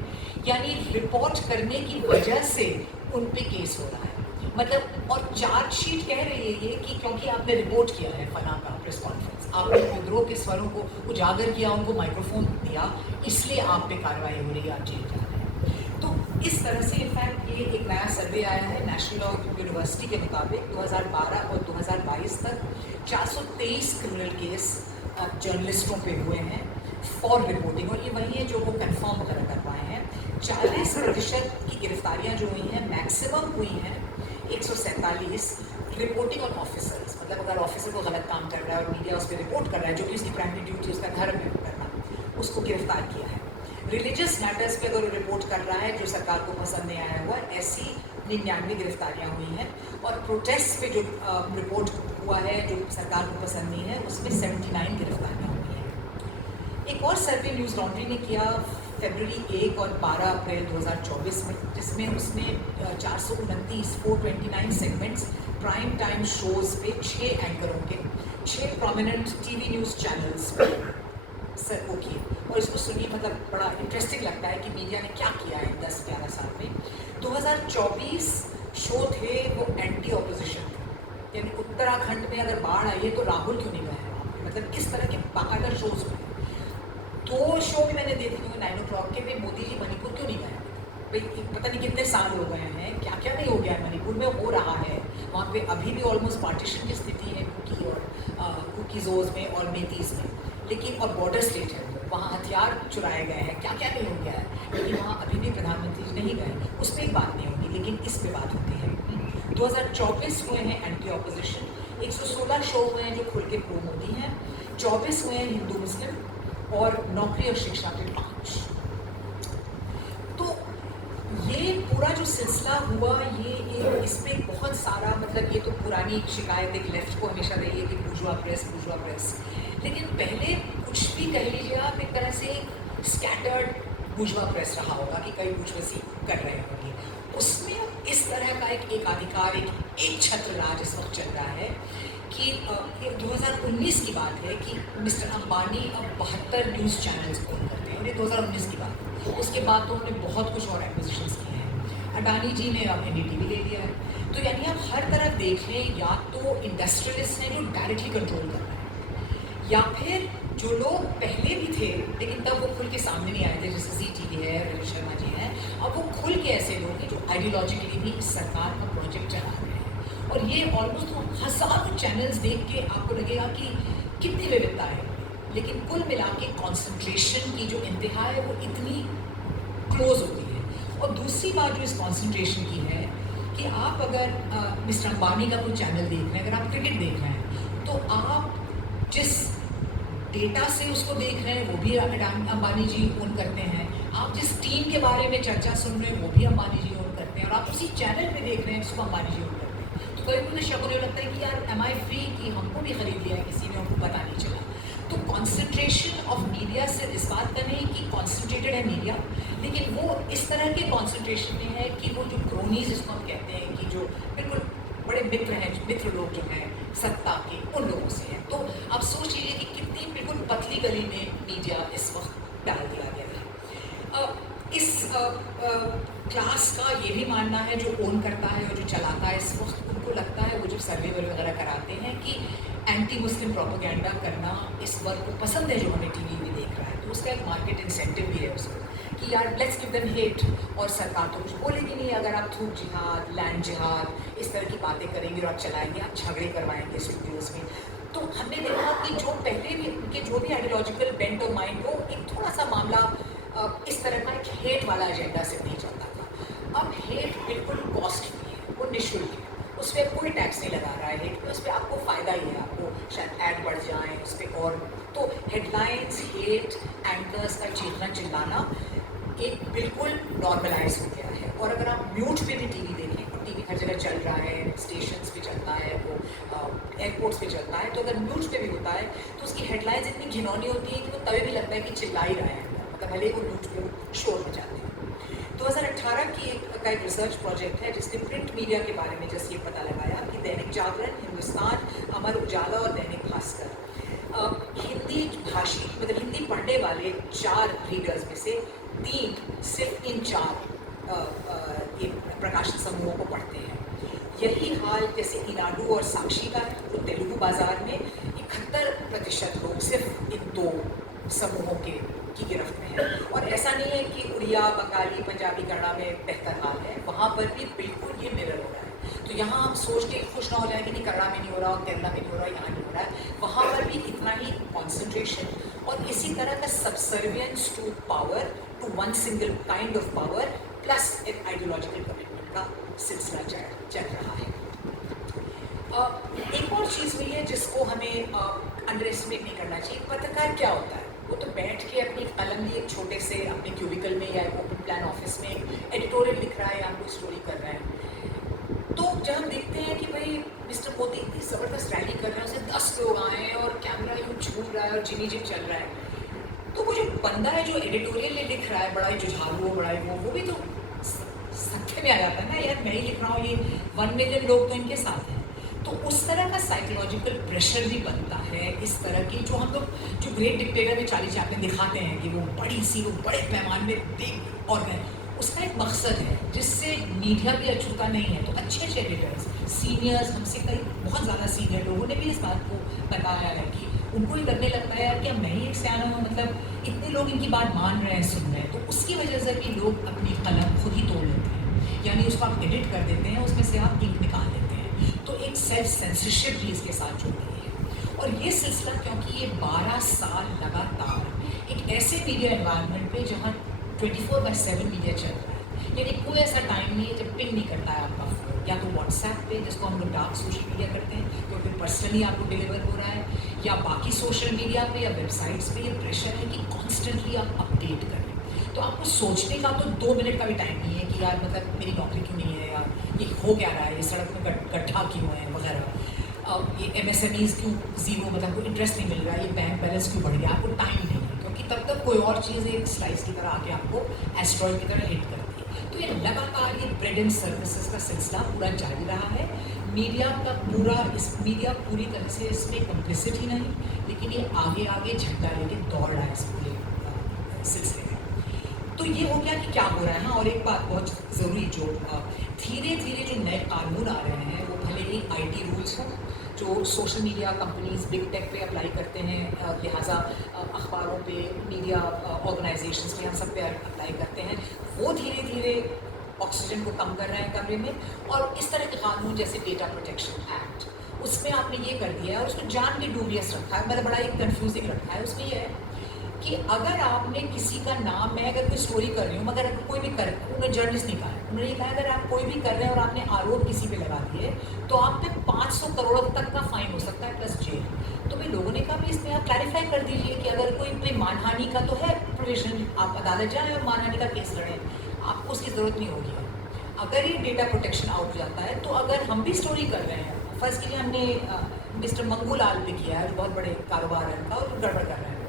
यानी रिपोर्ट करने की वजह से उन पे केस हो रहा है, मतलब, और चार्जशीट कह रही है ये कि क्योंकि आपने रिपोर्ट किया है फला का प्रेस कॉन्फ्रेंस, आपने विद्रोह के स्वरों को उजागर किया, उनको माइक्रोफोन दिया, इसलिए आप पे कार्रवाई हो रही है, आप जेल जा रहे हैं। तो इस तरह से इनफैक्ट ये एक नया सर्वे आया है नेशनल लॉ यूनिवर्सिटी के मुताबिक 2012 और 2022 तक 423 क्रिमिनल केस जर्नलिस्टों पे हुए हैं फॉर रिपोर्टिंग, और ये वही है जो वो कंफर्म कर पाए हैं। 40% की गिरफ्तारियां जो हुई हैं, मैक्सिमम हुई हैं 147 रिपोर्टिंग ऑन ऑफिसर्स, मतलब अगर ऑफिसर को गलत काम कर रहा है और मीडिया उस पर रिपोर्ट कर रहा है, जो कि उसकी प्राइमरी ड्यूटी उसका धर्म है करना, उसको गिरफ्तार किया है। रिलीजियस मैटर्स पे अगर वो रिपोर्ट कर रहा है जो सरकार को पसंद नहीं आया हुआ, ऐसी 99 गिरफ्तारियाँ हुई हैं, और प्रोटेस्ट पे जो रिपोर्ट हुआ है जो सरकार को पसंद नहीं है, उसमें 79 गिरफ्तारियाँ हुई हैं। एक और सर्वे न्यूज़ लॉन्ड्री ने किया फरवरी 1 और 12 अप्रैल 2024 में, जिसमें उसने 429 सेगमेंट्स प्राइम टाइम शोज़ पे 6 एंकरों के 6 प्रोमिनेंट टीवी न्यूज़ चैनल्स पे वो किए, और इसको सुनिए, मतलब बड़ा इंटरेस्टिंग लगता है कि मीडिया ने क्या किया है 10-11 साल में। 2024 शो थे वो एंटी ऑपोजिशन थे, यानी उत्तराखंड में अगर बाढ़ आई है तो राहुल क्यों नहीं गए हैं वहाँ पे, मतलब इस तरह के बाकायदा शोज़ हुए। 2 शो भी मैंने देखे हुए 9 o'clock के भी, मोदी जी मणिपुर क्यों नहीं गए भाई, पता नहीं कितने साल हो गए हैं, क्या क्या नहीं हो गया है मणिपुर में, हो रहा है वहाँ पे अभी भी ऑलमोस्ट पार्टीशन की स्थिति है कुकी और कुकीज़ोज़ में और मेतीज़ में, लेकिन और बॉर्डर स्टेट है, वहाँ हथियार चुराए गए हैं, क्या क्या नहीं हो गया है, लेकिन वहाँ अभी भी प्रधानमंत्री जी नहीं गए, उस पर एक बात नहीं होगी, लेकिन इस पे बात होती है। 2024 हुए हैं एंटी ऑपोजिशन, 116 शो हुए हैं जो खुल के प्रो मोदी हैं, 24 हुए हैं हिंदू मुस्लिम, और नौकरी और शिक्षा पे 5। तो ये पूरा जो सिलसिला हुआ, ये इस पर बहुत सारा, मतलब ये तो पुरानी शिकायत एक लेफ्ट को हमेशा रही है कि बुर्जुआ प्रेस, लेकिन पहले कुछ भी कह लीजिए आप, एक तरह से स्कैटर्ड बुर्जुआ प्रेस रहा होगा कि कई बुर्जुआसी कर रहे होंगे, उसमें इस तरह का एक एकाधिकार, एक छत्र राज इस वक्त चल रहा है कि 2019 की बात है कि मिस्टर अंबानी अब 72 न्यूज़ चैनल्स ओन करते हैं, और ये 2019 की बात है। उसके बाद तो उन्होंने बहुत कुछ और एक्विजिशंस किए हैं, अडानी जी ने अब NDTV ले लिया है, तो यानी आप हर तरफ देख लें, या तो इंडस्ट्रियलिस्ट हैं जो डायरेक्टली कंट्रोल कर रहे हैं, या फिर जो लोग पहले भी थे लेकिन तब वो खुल के सामने नहीं आए थे, जैसे ZTV है, रवि शर्मा जी हैं, अब वो खुल के ऐसे लोग हैं जो आइडियोलॉजिकली भी इस सरकार का प्रोजेक्ट चला रहे हैं। और ये ऑलमोस्ट हज़ारों चैनल्स देख के आपको लगेगा कि कितनी विविधता है, लेकिन कुल मिला के कॉन्सेंट्रेशन की जो इंतहा है वो इतनी क्लोज होती है। और दूसरी बात जो इस कॉन्सेंट्रेशन की है कि आप अगर मिस्टर अंबानी का कोई चैनल देख रहे हैं, अगर आप क्रिकेट देख रहे हैं, तो आप जिस डेटा से उसको देख रहे हैं वो भी अंबानी जी ओन करते हैं, आप जिस टीम के बारे में चर्चा सुन रहे हैं वो भी अंबानी जी ओन करते हैं, और आप उसी चैनल पे देख रहे हैं जिसको अंबानी जी ओन करते हैं। तो कभी मुझे शक होने लगता है कि यार एम आई फ्री कि हमको भी खरीद लिया है किसी ने, हमको पता नहीं चला। तो कॉन्सेंट्रेशन ऑफ मीडिया सिर्फ इस बात का नहीं कि कॉन्सेंट्रेटेड है मीडिया, लेकिन वो इस तरह के कॉन्सेंट्रेशन में है कि वो जो क्रोनीज जिसको हम कहते हैं, कि जो बिल्कुल बड़े मित्र हैं, मित्र लोग जो हैं सत्ता के, उन लोगों से हैं। तो आप सोच लीजिए कि कितनी बिल्कुल पतली गली में मीडिया इस वक्त डाल दिया गया है। इस क्लास का ये भी मानना है, जो ओन करता है और जो चलाता है इस वक्त, उनको लगता है, वो जब सर्वे वगैरह कराते हैं, कि एंटी मुस्लिम प्रोपेगेंडा करना इस वर्ग को पसंद है जो हमें टीवी में देख रहा है। तो उसका एक मार्केट इंसेंटिव भी है उसको, कि यार लेट्स गिव देम हेट, और सरकार तो कुछ बोलेगी नहीं अगर आप थूक जिहाद, लैंड जिहाद, इस तरह की बातें करेंगे और आप चलाएंगे, आप झगड़े करवाएंगे स्टूडियोज़ में। तो हमने देखा कि जो पहले भी उनके जो भी आइडियोलॉजिकल बेंट ऑफ माइंड हो, एक थोड़ा सा मामला इस तरह का एक हेट वाला एजेंडा से नहीं चलता था। अब हेट बिल्कुल कॉस्ट फ्री है, वो निःशुल्क है, उस पर कोई टैक्स नहीं लगा रहा है हेट पे, उस पर आपको फ़ायदा ही है, आपको शायद ऐड बढ़ जाएँ उस पर। और तो हेडलाइंस, हेट, एंकर्स का चीखना चिल्लाना एक बिल्कुल नॉर्मलाइज हो गया है। और अगर आप म्यूट पे भी टीवी देखें, तो टीवी हर जगह चल रहा है, स्टेशंस पे चलता है, वो एयरपोर्ट्स पे चलता है, तो अगर म्यूट पे भी होता है तो उसकी हेडलाइंस इतनी घिनौनी होती है कि वो तभी भी लगता है कि चिल्ला ही रहा है, मतलब भले ही वो म्यूट पे शोर मचाते हैं। 2018 की एक रिसर्च प्रोजेक्ट है जिसने प्रिंट मीडिया के बारे में जैसे ये पता लगाया कि दैनिक जागरण, हिंदुस्तान, अमर उजाला और दैनिक भास्कर हिंदी भाषी, मतलब हिंदी पढ़ने वाले 4 रीडर्स में से 3 सिर्फ इन 4 ये प्रकाशन समूहों को पढ़ते हैं। यही हाल जैसे ईनाडू और साक्षी का है, तो तेलुगु बाज़ार में 71% लोग सिर्फ इन 2 समूहों की गिरफ्त में है। और ऐसा नहीं है कि उड़िया, बंगाली, पंजाबी, कन्नड़ा में बेहतर हाल है, वहाँ पर भी बिल्कुल ये मिरर हो रहा है। तो यहाँ हम सोच के खुश ना हो जाए कि नहीं कन्नड़ा में नहीं हो रहा, केरला में नहीं हो रहा, यहाँ नहीं हो रहा है, वहाँ पर भी इतना ही कॉन्सेंट्रेशन और इसी तरह का subservience to power, to one single kind of power, plus एक आइडियोलॉजिकल कमिटमेंट का सिलसिला चल रहा है। एक और चीज़ हुई है जिसको हमें अंडर एस्टिमेट नहीं करना चाहिए। पत्रकार क्या होता है, वो तो बैठ के अपनी कलम लिए एक छोटे से अपने क्यूबिकल में या एक ओपन प्लान ऑफिस में एडिटोरियल लिख रहा है या कोई स्टोरी कर रहा है। तो जब हम देखते हैं कि भाई मिस्टर मोदी इतनी ज़बरदस्त रैली कर रहे हैं, उसे 10 लोग आए हैं और कैमरा यूँ झूल रहा है और जिमी जिम चल रहा है, तो वो जो बंदा है जो एडिटोरियल लिख रहा है, बड़ा ही जुझारू हो, बड़ा ही वो भी तो सत्य में आ जाता है ना, यार मैं ही लिख रहा हूँ, ये 1 मिलियन लोग तो इनके साथ हैं। तो उस तरह का साइकोलॉजिकल प्रेशर भी बनता है, इस तरह की जो हम लोग जो ग्रेट डिक्टेटर में चार्ली चैपलिन दिखाते हैं कि वो बड़ी सी, वो बड़े पैमाने में बिग ऑर्गन, उसका एक मकसद है जिससे मीडिया भी अछूता नहीं है। तो अच्छे अच्छे एडिटर्स, सीनियर्स, हमसे कई बहुत ज़्यादा सीनियर लोगों ने भी इस बात को बताया है कि उनको ही लगने लगता है यार क्या मैं ही एक सियाना हूँ, मतलब इतने लोग इनकी बात मान रहे हैं, सुन रहे हैं। तो उसकी वजह से भी लोग अपनी कलम खुद ही तोड़ लेते हैं, यानी उसको आप एडिट कर देते हैं, उसमें से आप इंक निकाल देते हैं। तो एक सेल्फ सेंसरशिप भी इसके साथ जुड़ रही है। और ये सिलसिला क्योंकि ये 12 साल लगातार एक ऐसे मीडिया एनवायरनमेंट पे जहाँ 24/7 मीडिया चल रहा है, यानी कोई ऐसा टाइम नहीं है जब पिंग नहीं करता है आपका फोन, या तो व्हाट्सएप पे जिसको हम लोग डार्क सोशल मीडिया करते हैं क्योंकि पर्सनली आपको डिलीवर हो रहा है, या बाकी सोशल मीडिया पे या वेबसाइट्स पे ये प्रेशर है कि कॉन्स्टेंटली आप अपडेट करें। तो आपको सोचने का तो 2 मिनट का भी टाइम नहीं है कि यार मतलब मेरी नौकरी क्यों नहीं है, यार ये हो क्या रहा है, ये सड़क में गड्ढा क्यों है वगैरह, ये MSMEs क्यों ज़ीरो, मतलब कोई इंटरेस्ट नहीं मिल रहा है, ये बैंक बैलेंस क्यों बढ़ गया, आपको टाइम नहीं है, क्योंकि तब तक कोई और चीज़ एक स्लाइस की तरह आके आपको एस्ट्रॉइड की तरह हिट करती है। तो ये लगातार ये ब्रेड एंड सर्विसेज का सिलसिला पूरा जारी रहा है। मीडिया मीडिया पूरी तरह से इसमें कंप्लिसिट ही नहीं, लेकिन ये आगे आगे झंडा लेके दौड़ रहा है इस पूरे सिलसिले में। तो ये हो गया कि क्या हो रहा है। हाँ, और एक बात बहुत ज़रूरी, जो धीरे धीरे जो नए कानून आ रहे हैं वो आईटी रूल्स हैं जो social media companies big tech पे अप्लाई करते हैं, लिहाजा अखबारों पे, मीडिया ऑर्गेनाइजेशंस पे, हम सब पे अप्लाई करते हैं। वो धीरे धीरे ऑक्सीजन को कम कर रहे हैं कमरे में। और इस तरह के कानून जैसे डेटा प्रोटेक्शन एक्ट, उसमें आपने ये कर दिया है और उसको जान के डूबियस रखा है, मतलब बड़ा एक कन्फ्यूजिंग रखा है। उसमें ये है कि अगर आपने किसी का नाम, मैं अगर कोई स्टोरी कर रही हूँ, मगर अगर कोई भी कर, उन्होंने जर्नलिस्ट नहीं कहा है, उन्होंने ये कहा अगर आप कोई भी कर रहे हैं और आपने आरोप किसी पे लगा दिए तो आप पे 500 करोड़ तक का फाइन हो सकता है प्लस जेल। तो भाई लोगों ने कहा भी इसमें आप क्लैरिफाई कर दीजिए कि अगर कोई मानहानि का तो है प्रोविजन, आप अदालत जाएँ और मानहानि का केस लड़ें, आपको उसकी ज़रूरत नहीं होगी। अगर ये डेटा प्रोटेक्शन आउट जाता है तो अगर हम भी स्टोरी कर रहे हैं, फर्स्ट के लिए हमने मिस्टर मंगूलाल पे किया है जो बहुत बड़े कारोबार है उनका और गड़बड़ कर रहे हैं,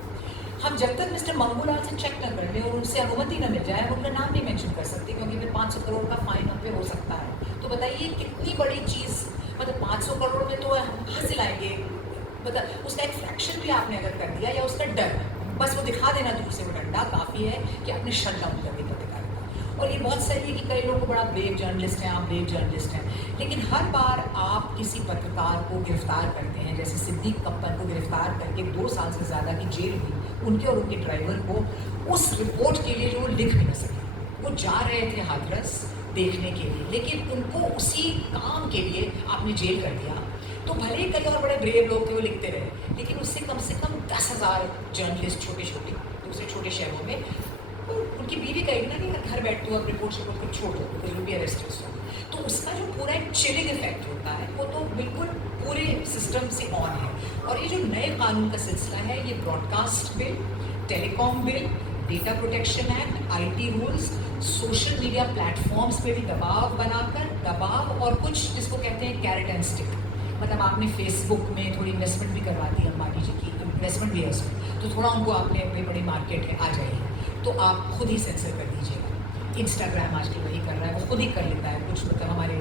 हम जब तक मिस्टर मंगूलाल से चेक न कर लें और उनसे अनुमति न मिल जाए, हम उनका नाम नहीं मेंशन कर सकते क्योंकि फिर 500 करोड़ का फाइन हम पे हो सकता है। तो बताइए कितनी बड़ी चीज़, मतलब 500 करोड़ में तो हम कहाँ से लाएंगे, मतलब उसका एक फ्रैक्शन भी आपने अगर कर दिया या उसका डर, बस वो दिखा देना दूर से वो डंडा काफ़ी है कि आपने शट डाउन कर दी पत्रकारिता। और ये बहुत सही है कि कई लोगों को बड़ा ब्रेव जर्नलिस्ट हैं, आप ब्रेव जर्नलिस्ट हैं, लेकिन हर बार आप किसी पत्रकार को गिरफ्तार करते हैं, जैसे सिद्दीक कप्पन को गिरफ्तार करके 2 साल से ज़्यादा की जेल हुई उनके और उनके ड्राइवर को, उस रिपोर्ट के लिए जो वो लिख भी न सके। वो जा रहे थे हाथरस देखने के लिए, लेकिन उनको उसी काम के लिए आपने जेल कर दिया। तो भले ही कई और बड़े ब्रेव लोग थे वो लिखते रहे, लेकिन उससे कम से कम 10,000 जर्नलिस्ट छोटे छोटे दूसरे छोटे शहरों में, तो उनकी बीवी कहेगी ना कि घर बैठ दो, अब रिपोर्ट को छोड़ दो, बिकॉज विल बी अरेस्टेड सून। तो उसका जो पूरा एक चिलिंग इफेक्ट होता है वो तो बिल्कुल पूरे सिस्टम से ऑन है। और ये जो नए कानून का सिलसिला है, ये broadcast bill, telecom bill, data protection act, IT rules, social media platforms पे भी दबाव बनाकर, दबाव और कुछ जिसको कहते हैं कैरेट एंड स्टिक, मतलब आपने फेसबुक में थोड़ी इन्वेस्टमेंट भी करवा दी अंबानी जी की, इन्वेस्टमेंट भी है उसमें, तो थोड़ा उनको आपने अपनी बड़ी मार्केट है आ जाएगी तो आप खुद ही सेंसर कर दीजिएगा। इंस्टाग्राम आजकल वही कर रहा है, वो खुद ही कर लेता है कुछ, मतलब हमारे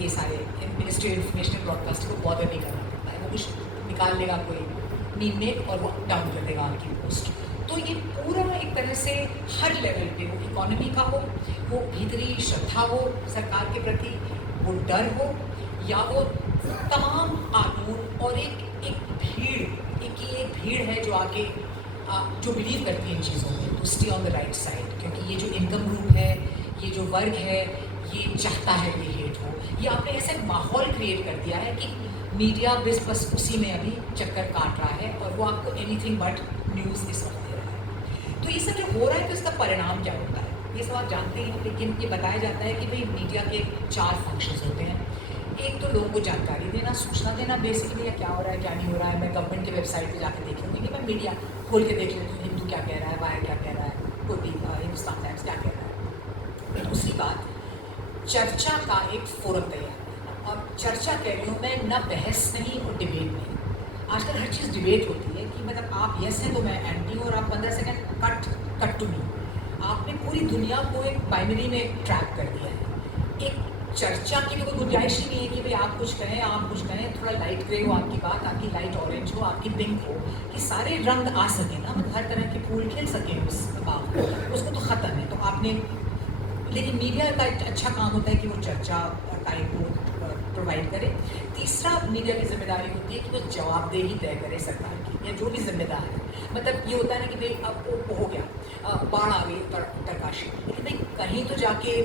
ये सारे मिनिस्ट्री ऑफ इंफॉर्मेशन ब्रॉडकास्टिंग को बॉदर नहीं करना पड़ता है, वो कुछ निकाल लेगा कोई मीम में और वो डाउन कर देगा आपकी पोस्ट। तो ये पूरा एक तरह से हर लेवल पे, वो इकोनॉमी का हो, वो भीतरी श्रद्धा हो सरकार के प्रति, वो डर हो, या वो तमाम कानून और एक भीड़ है जो आगे जो बिलीव करती है इन चीज़ों में, to stay on the right side. क्योंकि ये जो इनकम ग्रुप है, ये जो वर्ग है, ये चाहता है ये हेट हो। ये आपने ऐसा एक माहौल क्रिएट कर दिया है कि मीडिया बस उसी में अभी चक्कर काट रहा है और वो आपको एनीथिंग बट न्यूज़ इस वक्त दे रहा है। तो ये सब जो हो रहा है तो इसका परिणाम क्या होता है ये सब आप जानते हैं, लेकिन ये बताया जाता है कि भाई मीडिया के 4 फंक्शंस होते हैं। एक तो लोगों को जानकारी देना, सूचना देना बेसिकली, या क्या हो रहा है क्या नहीं हो रहा है। मैं गवर्नमेंट के वेबसाइट पे जाकर देख लूँगी कि मैं मीडिया खोल के देख लेती हूँ, हिंदू क्या कह रहा है, वायर क्या कह रहा है, कोई भी हिंदुस्तान टाइम्स क्या कह रहा है। दूसरी बात, चर्चा का एक फोरम तैयार करना। और चर्चा कह रही हूँ मैं, ना बहस नहीं और डिबेट नहीं। आजकल हर चीज़ डिबेट होती है कि मतलब आप यस हैं तो मैं एंटी हूँ और आप 15 सेकेंड कट टू मी। आपने पूरी दुनिया को एक बाइनरी में ट्रैप कर दिया है। एक चर्चा की तो कोई गुंजाइश ही नहीं है कि भाई आप कुछ कहें, आप कुछ कहें, थोड़ा लाइट ग्रे हो आपकी बात, आपकी लाइट ऑरेंज हो, आपकी पिंक हो, कि सारे रंग आ सकें ना, मतलब हर तरह के फूल खिल सकें उस बाग में, उसको तो ख़त्म है। तो आपने, लेकिन मीडिया का एक अच्छा काम होता है कि वो चर्चा टाइप को प्रोवाइड करे। तीसरा मीडिया की जिम्मेदारी होती है कि वो जवाबदेही तय करे सरकार की, या जो भी जिम्मेदार है। मतलब ये होता है ना कि भाई अब वो हो गया, बाढ़ आ गई उत्तरकाशी, लेकिन भाई कहीं तो जाके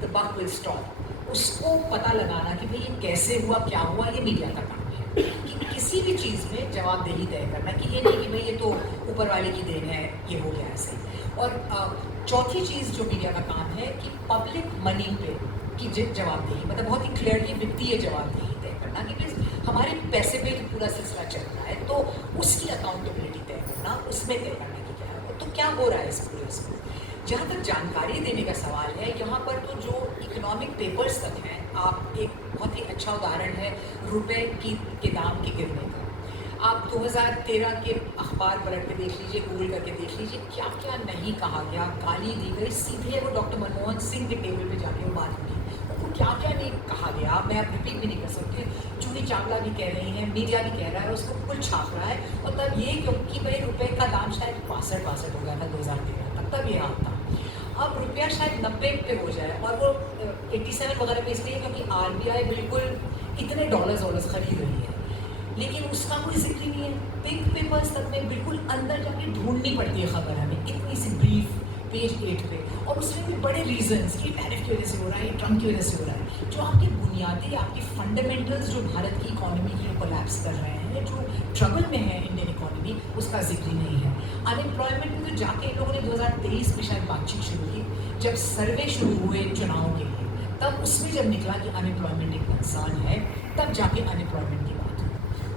द बक विल स्टॉप, उसको पता लगाना कि भाई ये कैसे हुआ, क्या हुआ, ये मीडिया का काम है। कि किसी भी चीज़ में जवाबदेही तय करना, कि ये नहीं कि भाई ये तो ऊपर वाले की देन है, ये हो गया ऐसे। और चौथी चीज़ जो मीडिया का काम है कि पब्लिक मनी पे की जवाबदेही, मतलब बहुत ही क्लियरली वित्तीय जवाबदेही तय करना कि भाई हमारे पैसे पे पूरा सिलसिला चल रहा है, तो उसकी अकाउंटेबिलिटी तय करना, उसमें तय करना कि क्या है। तो क्या हो रहा है इस पूरे इसमें। जहाँ तक जानकारी देने का सवाल है, यहाँ पर तो जो इकोनॉमिक पेपर्स तक हैं, आप एक बहुत ही अच्छा उदाहरण है रुपए के दाम के गिरने का। आप 2013 के अखबार पलट के देख लीजिए, गूगल करके देख लीजिए, क्या क्या नहीं कहा गया, गाली दी गई, सीधे वो डॉक्टर मनमोहन सिंह के टेबल पे जाके वो बात हुई, उनको क्या क्या नहीं कहा गया, मैं आप रिपीट भी नहीं कर सकती। जूही चावला भी कह रही हैं, मीडिया भी कह रहा है, उसको कुल छाप रहा है। और तब ये क्योंकि भाई रुपए का दाम शायद 62 हो गया था 2013 तक, तब ये आता। अब रुपया शायद 90 पे हो जाए, और वो 87 वगैरह पे इसलिए क्योंकि आरबीआई बिल्कुल इतने डॉलर्स खरीद रही है, लेकिन उसका कोई जिक्र नहीं है। पिंक पेपर्स तक में बिल्कुल अंदर जाके ढूंढनी पड़ती है खबर हमें, इतनी सी ब्रीफ पेज 8 पे, और उसमें भी बड़े रीजंस कि टैरिफ की वजह से हो रहा है, ट्रम्प की वजह से हो रहा है। जो आपकी बुनियादी आपकी फंडामेंटल्स जो भारत की इकोनॉमी की कोलैप्स कर रहे हैं, जो ट्रबल में है इंडियन इकोनॉमी, उसका जिक्र नहीं है। अनएम्प्लॉयमेंट में तो जाके इन लोगों ने 2023 में शायद बातचीत शुरू की, जब सर्वे शुरू हुए चुनाव के लिए, तब उसमें जब निकला कि अनएम्प्लॉयमेंट एक कंसर्न है, तब जाके अनएम्प्लॉयमेंट की बात हुई।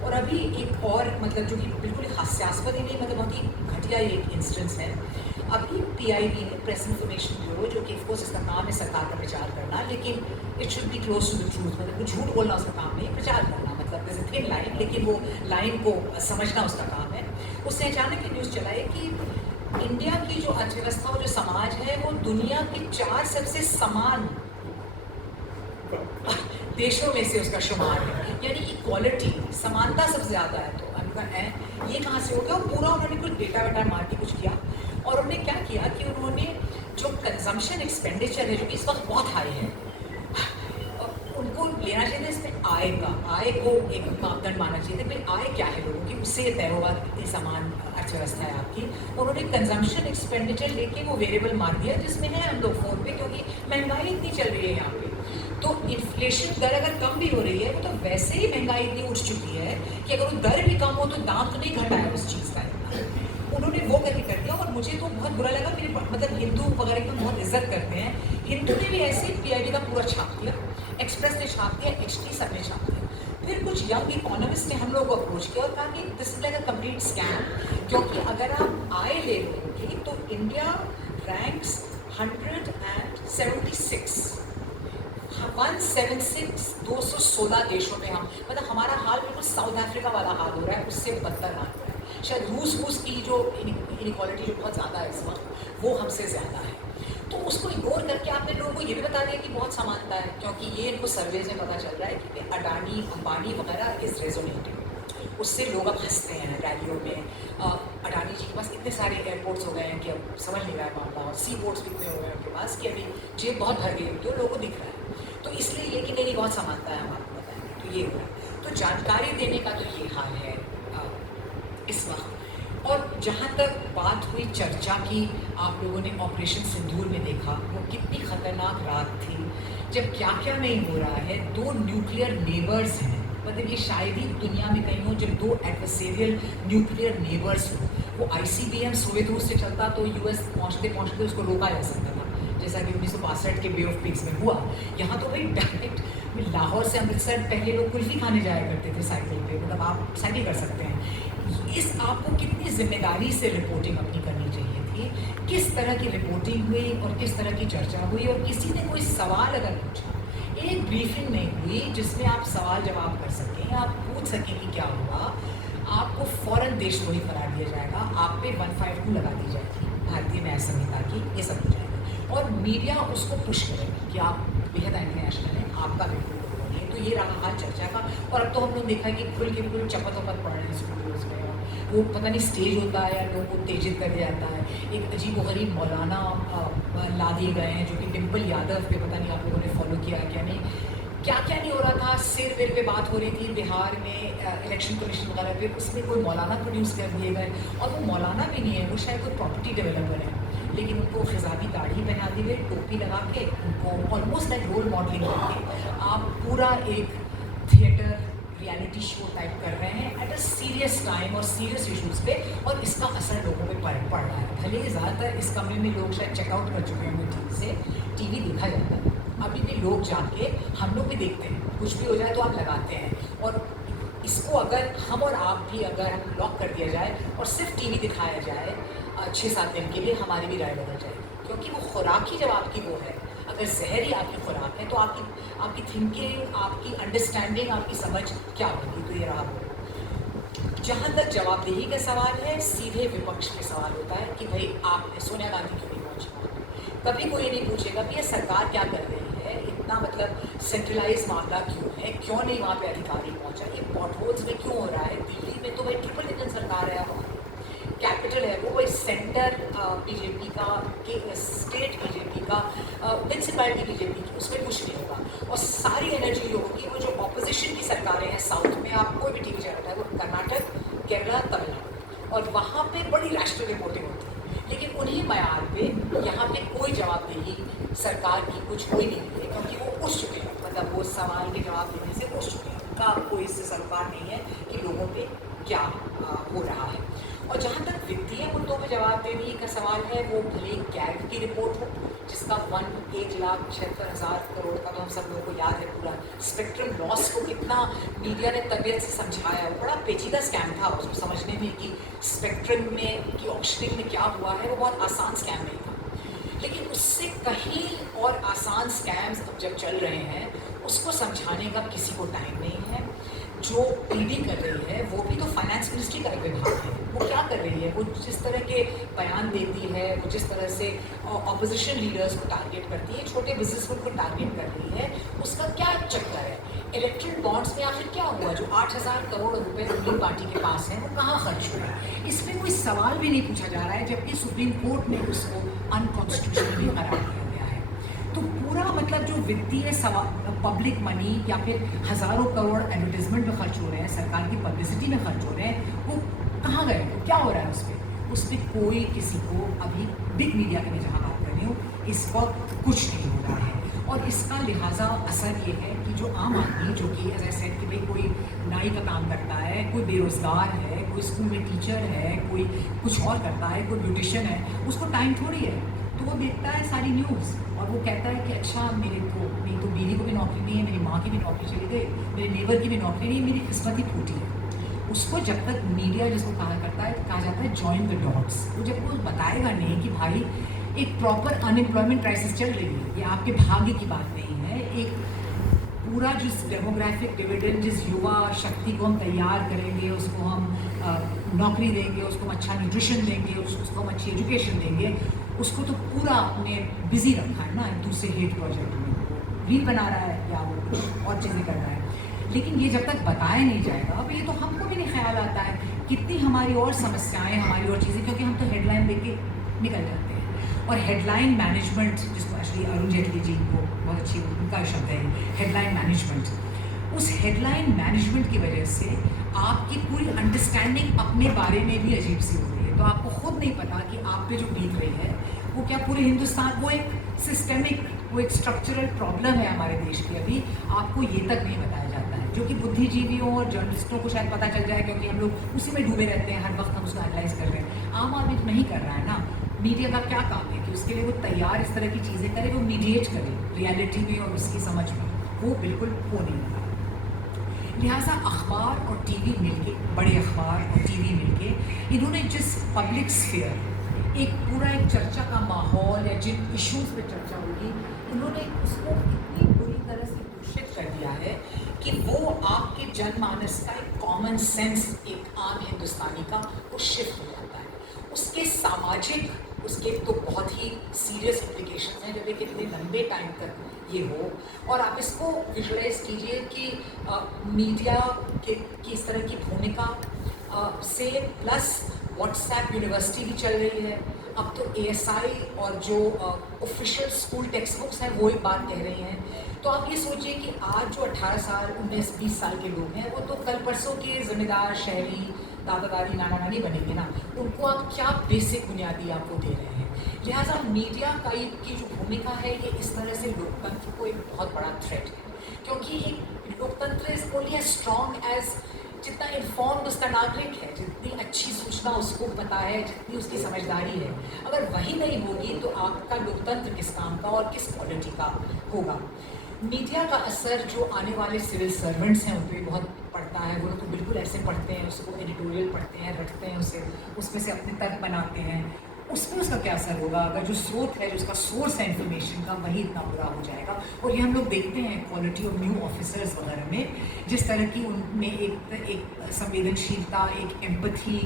और अभी एक और मतलब जो कि बिल्कुल हास्यास्पद ही नहीं, मतलब बहुत ही घटिया एक इंस्टेंस है। अभी पीआईबी प्रेस इन्फॉर्मेशन ब्यूरो, जो कि ऑफकोर्स इसका काम है सरकार का प्रचार करना, लेकिन it should be close to the truth, मतलब कुछ झूठ बोलना उसका काम नहीं, प्रचार करना, मतलब जैसे थिन लाइन, लेकिन वो लाइन को समझना उसका काम है। उसने अचानक की न्यूज़ चलाई कि इंडिया की जो अर्थव्यवस्था और जो समाज है वो दुनिया के 4 सबसे समान देशों में से उसका शुमार है, यानी इक्वालिटी, समानता सबसे ज़्यादा है। तो उनका है ये कहाँ से हो गया? पूरा उन्होंने कुछ डेटा वेटा मार के कुछ किया, और उन्होंने क्या किया कि उन्होंने जो कंजम्पशन एक्सपेंडिचर है, जो कि इस वक्त बहुत हाई है, उनको लेना चाहिए इसमें आय को एक मापदंड मानना चाहिए। भाई आय क्या है लोगों की, उससे तय होगा कितनी समान अर्थव्यवस्था है आपकी। उन्होंने कंजम्पशन एक्सपेंडिचर लेके वो वेरिएबल मार दिया, जिसमें है हम लोग फोन पे, क्योंकि महंगाई इतनी चल रही है यहाँ पे, तो इन्फ्लेशन दर अगर कम भी हो रही है, वो तो वैसे ही महंगाई इतनी उठ चुकी है कि अगर वो दर भी कम हो तो दाम तो नहीं घटा है उस चीज़ का। उन्होंने वो करके कर दिया, और मुझे तो बहुत बुरा लगा। मेरे मतलब हिंदू वगैरह की बहुत इज्जत करते हैं, हिंदू ने भी ऐसे पीआईबी का पूरा छाप दिया, एक्सप्रेस ने छाप दिया, एचटी सब ने छाप दिया। फिर कुछ यंग इकोनॉमिस्ट ने हम लोग को अप्रोच किया और कहा कि this is like a complete scam, क्योंकि अगर आप आय ले लोगे तो इंडिया रैंक्स 176 176 216 देशों में हम, मतलब हमारा हाल बिल्कुल साउथ अफ्रीका वाला हाल हो रहा है, उससे बदतर हाल हो रहा है। शायद रूस की जो इनइक्वालिटी जो बहुत ज़्यादा है इस वक्त, वो हमसे ज़्यादा है। तो उसको इग्नोर करके आपने लोगों को ये भी बता दिया कि बहुत समानता है, क्योंकि ये इनको सर्वे से पता चल रहा है कि अडानी अंबानी वगैरह इज़ रेजोनेटिंग, उससे लोग अब हंसते हैं रैलियों में। अडानी जी के पास इतने सारे एयरपोर्ट्स हो गए हैं कि अब समझ नहीं रहा है मामला, और सी पोर्ट्स भी इतने हो गए हैं उनके पास कि अभी जेब बहुत भर गई होती है, लोगों को दिख रहा है। तो इसलिए ये कि नहीं बहुत समानता है, हम आपको बताएंगे, तो ये हो रहा है। तो जानकारी देने का तो ये हाल है इस वक्त। और जहाँ तक बात हुई चर्चा की, आप लोगों ने ऑपरेशन सिंदूर में देखा वो कितनी खतरनाक रात थी, जब क्या क्या नहीं हो रहा है। 2 न्यूक्लियर नेबर्स हैं, मतलब ये शायद ही दुनिया में कहीं हो जब 2 एडवर्सेरियल न्यूक्लियर नेबर्स हो। वो ICBM सोवियत रूस से चलता तो US पहुँचते पहुँचते उसको रोका जा सकता था, जैसा कि 1962 के बे ऑफ पिग्स में हुआ। यहाँ तो भाई डायरेक्ट लाहौर से अमृतसर पहले लोग कुल्फ़ी खाने जाया करते थे साइकिल पे, मतलब आप साइकिल कर सकते हैं। इस आपको कितनी जिम्मेदारी से रिपोर्टिंग अपनी करनी चाहिए थी, किस तरह की रिपोर्टिंग हुई और किस तरह की चर्चा हुई, और किसी ने कोई सवाल अगर पूछा, एक ब्रीफिंग नहीं हुई जिसमें आप सवाल जवाब कर सकें, आप पूछ सकें कि क्या हुआ, आपको फ़ौरन देशद्रोही करार दिया जाएगा, आप पे 152 लगा दी जाएगी भारतीय न्याय संहिता की, ये सब हो जाएगा। और मीडिया उसको पुश करेगा कि आप बेहद एंटी नेशनल हैं, आपका बिल्कुल नहीं है। तो ये रहा हाल चर्चा का। और अब तो हम लोग देखा है कि खुल के खुल चपत वपत पड़ रहे हैं स्टूडियोज़ में, वो पता नहीं स्टेज होता है या लोगों को उत्तेजित कर दिया जाता है। एक अजीब व गरीब मौलाना ला दिए गए हैं, जो कि डिम्पल यादव पे, पता नहीं आप लोगों ने फॉलो किया क्या नहीं, क्या क्या नहीं हो रहा था। सिर वेर पे बात हो रही थी बिहार में इलेक्शन कमीशन वगैरह पे, उसमें कोई मौलाना प्रोड्यूस कर दिए गए, और वो मौलाना भी नहीं है, वो शायद कोई प्रॉपर्टी डेवलपर है, लेकिन उनको खिजाबी दाढ़ी पहना दी गई, टोपी लगा के, उनको ऑलमोस्ट लाइक रोल मॉडलिंग करके आप पूरा एक थिएटर रियलिटी शो टाइप कर रहे हैं एट अ सीरियस टाइम और सीरियस इशूज़ पे, और इसका असर लोगों पे पड़ रहा है। भले ही ज़्यादातर इस कमरे में लोग शायद चेकआउट कर चुके हैं टीवी से, टीवी देखा जाता है, अभी भी लोग जाके, हम लोग भी देखते हैं, कुछ भी हो जाए तो आप लगाते हैं। और इसको अगर हम और आप भी अगर हम लॉक कर दिया जाए और सिर्फ टीवी दिखाया जाए 6-7 दिन के लिए, हमारी भी राय बदल जाएगी, क्योंकि वो खुराक ही जब आपकी वो है, अगर जहर ही आपकी खुराक है, तो आपकी थिंकिंग, आपकी अंडरस्टैंडिंग, आपकी समझ क्या होगी। तो ये रहा वो। जहाँ तक जवाबदेही का सवाल है, सीधे विपक्ष पे सवाल होता है कि भाई आपने सोनिया गांधी क्यों नहीं पहुँची। कभी कोई नहीं पूछेगा कि ये सरकार क्या कर रही है, इतना मतलब सेंट्रलाइज मामला क्यों है, क्यों नहीं वहाँ पे अधिकारी पहुँचा, ये पॉट होल्स में क्यों हो रहा है। दिल्ली में तो भाई ट्रिपल इंजन सरकार है, अब कैपिटल है वो सेंटर बीजेपी का, के स्टेट बीजेपी का, म्यूनसिपैलिटी बीजेपी की, उसमें कुछ नहीं होगा। और सारी एनर्जी ये होगी वो जो ऑपोजिशन की सरकारें हैं साउथ में, आप कोई भी टीवी चैनल है, वो कर्नाटक, केरला, तमिलनाडु, और वहाँ पे बड़ी रैशनल रिपोर्टिंग होती है। लेकिन उन्हीं मैार पे यहाँ पे कोई जवाबदेही सरकार की कुछ हो ही नहीं रही है, क्योंकि वो उठ चुके हैं, मतलब वो सवाल के जवाब देने से उठ चुके हैं। उनका कोई इससे सरोकार नहीं है कि लोगों पे क्या हो रहा है। और जहाँ तक वित्तीय मुद्दों में जवाब देने का सवाल है, वो भले कैग की रिपोर्ट हो जिसका 1,76,000 करोड़ का, तो हम सब लोगों को याद है पूरा स्पेक्ट्रम लॉस को कितना मीडिया ने तबीयत से समझाया। वो बड़ा पेचीदा स्कैम था, उसको समझने में कि स्पेक्ट्रम में की ऑक्शनिंग में क्या हुआ है, वो बहुत आसान स्कैम नहीं था। लेकिन उससे कहीं और आसान स्कैम्स अब जब चल रहे हैं, उसको समझाने का किसी को टाइम नहीं है। जो ईडी कर रही है वो भी तो फाइनेंस मिनिस्ट्री का विभाग है, वो क्या कर रही है, वो जिस तरह के बयान देती है, वो जिस तरह से ऑपोजिशन लीडर्स को टारगेट करती है, छोटे बिजनेसमैन को टारगेट कर रही है, उसका क्या चक्कर है। इलेक्ट्रल बॉन्ड्स में आखिर क्या हुआ, जो 8,000 करोड़ रुपए रूलिंग पार्टी के पास है, वो कहाँ खर्च हुए, इसमें कोई सवाल भी नहीं पूछा जा रहा है, जबकि सुप्रीम कोर्ट ने उसको अनकॉन्स्टिट्यूशनल करार दिया गया है। तो पूरा मतलब जो वित्तीय पब्लिक मनी या फिर हज़ारों करोड़ एडवर्टीजमेंट में खर्च हो रहे हैं, सरकार की पब्लिसिटी में खर्च हो रहे हैं, वो कहाँ गए, वो क्या हो रहा है उस पर कोई किसी को अभी बिग मीडिया की मैं जहाँ बात कर रही हूँ, इस वक्त कुछ नहीं हो रहा है। और इसका लिहाजा असर ये है कि जो आम आदमी, जो कि एज आई सेड कि भाई कोई नाई का काम करता है, कोई बेरोज़गार है, कोई स्कूल में टीचर है, कोई कुछ और करता है, कोई ब्यूटिशियन है, उसको टाइम थोड़ी है, तो वो देखता है सारी न्यूज़ और वो कहता है कि अच्छा मेरी तो बीवी को भी नौकरी नहीं है, मेरी माँ की भी नौकरी चली गई, मेरे नेबर की भी नौकरी नहीं है, मेरी किस्मत ही फूटी है। उसको जब तक मीडिया जिसको कहा करता है, कहा जाता है जॉइन द डॉट्स, वो जब वो बताएगा नहीं कि भाई एक प्रॉपर अनएम्प्लॉयमेंट क्राइसिस चल रही है, ये आपके भाग्य की बात नहीं है। एक पूरा जिस डेमोग्राफिक डिविडेंड, जिस युवा शक्ति को हम तैयार करेंगे, उसको हम नौकरी देंगे, उसको हम अच्छा न्यूट्रिशन देंगे, उसको हम अच्छी एजुकेशन देंगे, उसको तो पूरा आपने बिजी रखा है ना दूसरे हेट प्रोजेक्ट में, रील बना रहा है या वो कुछ और चीज़ें कर रहा है। लेकिन ये जब तक बताया नहीं जाएगा, अब ये तो हमको भी नहीं ख्याल आता है कितनी हमारी और समस्याएं, हमारी और चीज़ें, क्योंकि हम तो हेडलाइन देख के निकल जाते हैं। और हेडलाइन मैनेजमेंट, जिसको एक्चुअली अरुण जेटली जी को बहुत अच्छी उनका शब्द है हेडलाइन मैनेजमेंट, उस हेडलाइन मैनेजमेंट की वजह से आपकी पूरी अंडरस्टैंडिंग अपने बारे में भी अजीब सी हो रही है। तो आपको खुद नहीं पता कि आप पे जो बीत रही है वो क्या पूरे हिंदुस्तान, वो एक सिस्टेमिक, वो एक स्ट्रक्चरल प्रॉब्लम है हमारे देश की, अभी आपको ये तक नहीं बताया जाता है, जो कि बुद्धिजीवियों और जर्नलिस्टों को शायद पता चल जाए, क्योंकि हम लोग उसी में डूबे रहते हैं, हर वक्त हम उसको एनालाइज कर रहे हैं। आम आदमी तो नहीं कर रहा है ना। मीडिया का क्या काम है कि उसके लिए वो तैयार इस तरह की चीज़ें करे, वो मीडिएट करे रियलिटी में और उसकी समझ में, वो बिल्कुल हो नहीं रहा। लिहाजा अखबार और टीवी मिलके, बड़े अखबार और टीवी मिलके, इन्होंने जिस पब्लिक स्फीयर, एक पूरा एक चर्चा का माहौल या जिन इश्यूज़ पे चर्चा होगी, उन्होंने उसको इतनी बुरी तरह से दूषित कर दिया है कि वो आपके जनमानस का एक कॉमन सेंस, एक आम हिंदुस्तानी का, वो शिफ्ट हो जाता है। उसके सामाजिक, उसके तो बहुत ही सीरियस इम्प्लिकेशन हैं जब एक इतने लंबे टाइम तक ये हो। और आप इसको विजुलाइज कीजिए कि मीडिया की इस तरह की भूमिका से प्लस व्हाट्सएप यूनिवर्सिटी भी चल रही है, अब तो ASI और जो ऑफिशियल स्कूल टेक्स्ट बुक्स हैं वो एक बात कह रही हैं। तो आप ये सोचिए कि आज जो 18 साल 19-20 साल के लोग हैं, वो तो कल परसों के ज़िम्मेदार शहरी, दादा दादी, नाना नानी बनेंगे ना, उनको आप क्या बेसिक बुनियादी आपको दे रहे हैं। लिहाजा मीडिया की जो भूमिका है, ये इस तरह से लोकतंत्र को एक बहुत बड़ा थ्रेट है, क्योंकि एक लोकतंत्र is only as strong as जितना इन्फॉर्म्ड उसका नागरिक है, जितनी अच्छी सूचना उसको पता है, जितनी उसकी समझदारी है। अगर वही नहीं होगी तो आपका लोकतंत्र किस काम का और किस क्वालिटी का होगा। मीडिया का असर जो आने वाले सिविल सर्वेंट्स हैं उन पर भी बहुत पड़ता है। वो तो बिल्कुल ऐसे पढ़ते हैं, उसको एडिटोरियल पढ़ते हैं, रखते हैं उसे, उसमें से अपने तर्क बनाते हैं, उसमें उसका क्या असर होगा अगर जो स्रोत है, जो उसका सोर्स है इन्फॉर्मेशन का, वही इतना बुरा हो जाएगा। और ये हम लोग देखते हैं क्वालिटी ऑफ न्यू ऑफिसर्स वगैरह में, जिस तरह की उनमें एक संवेदनशीलता, एक एम्पथी,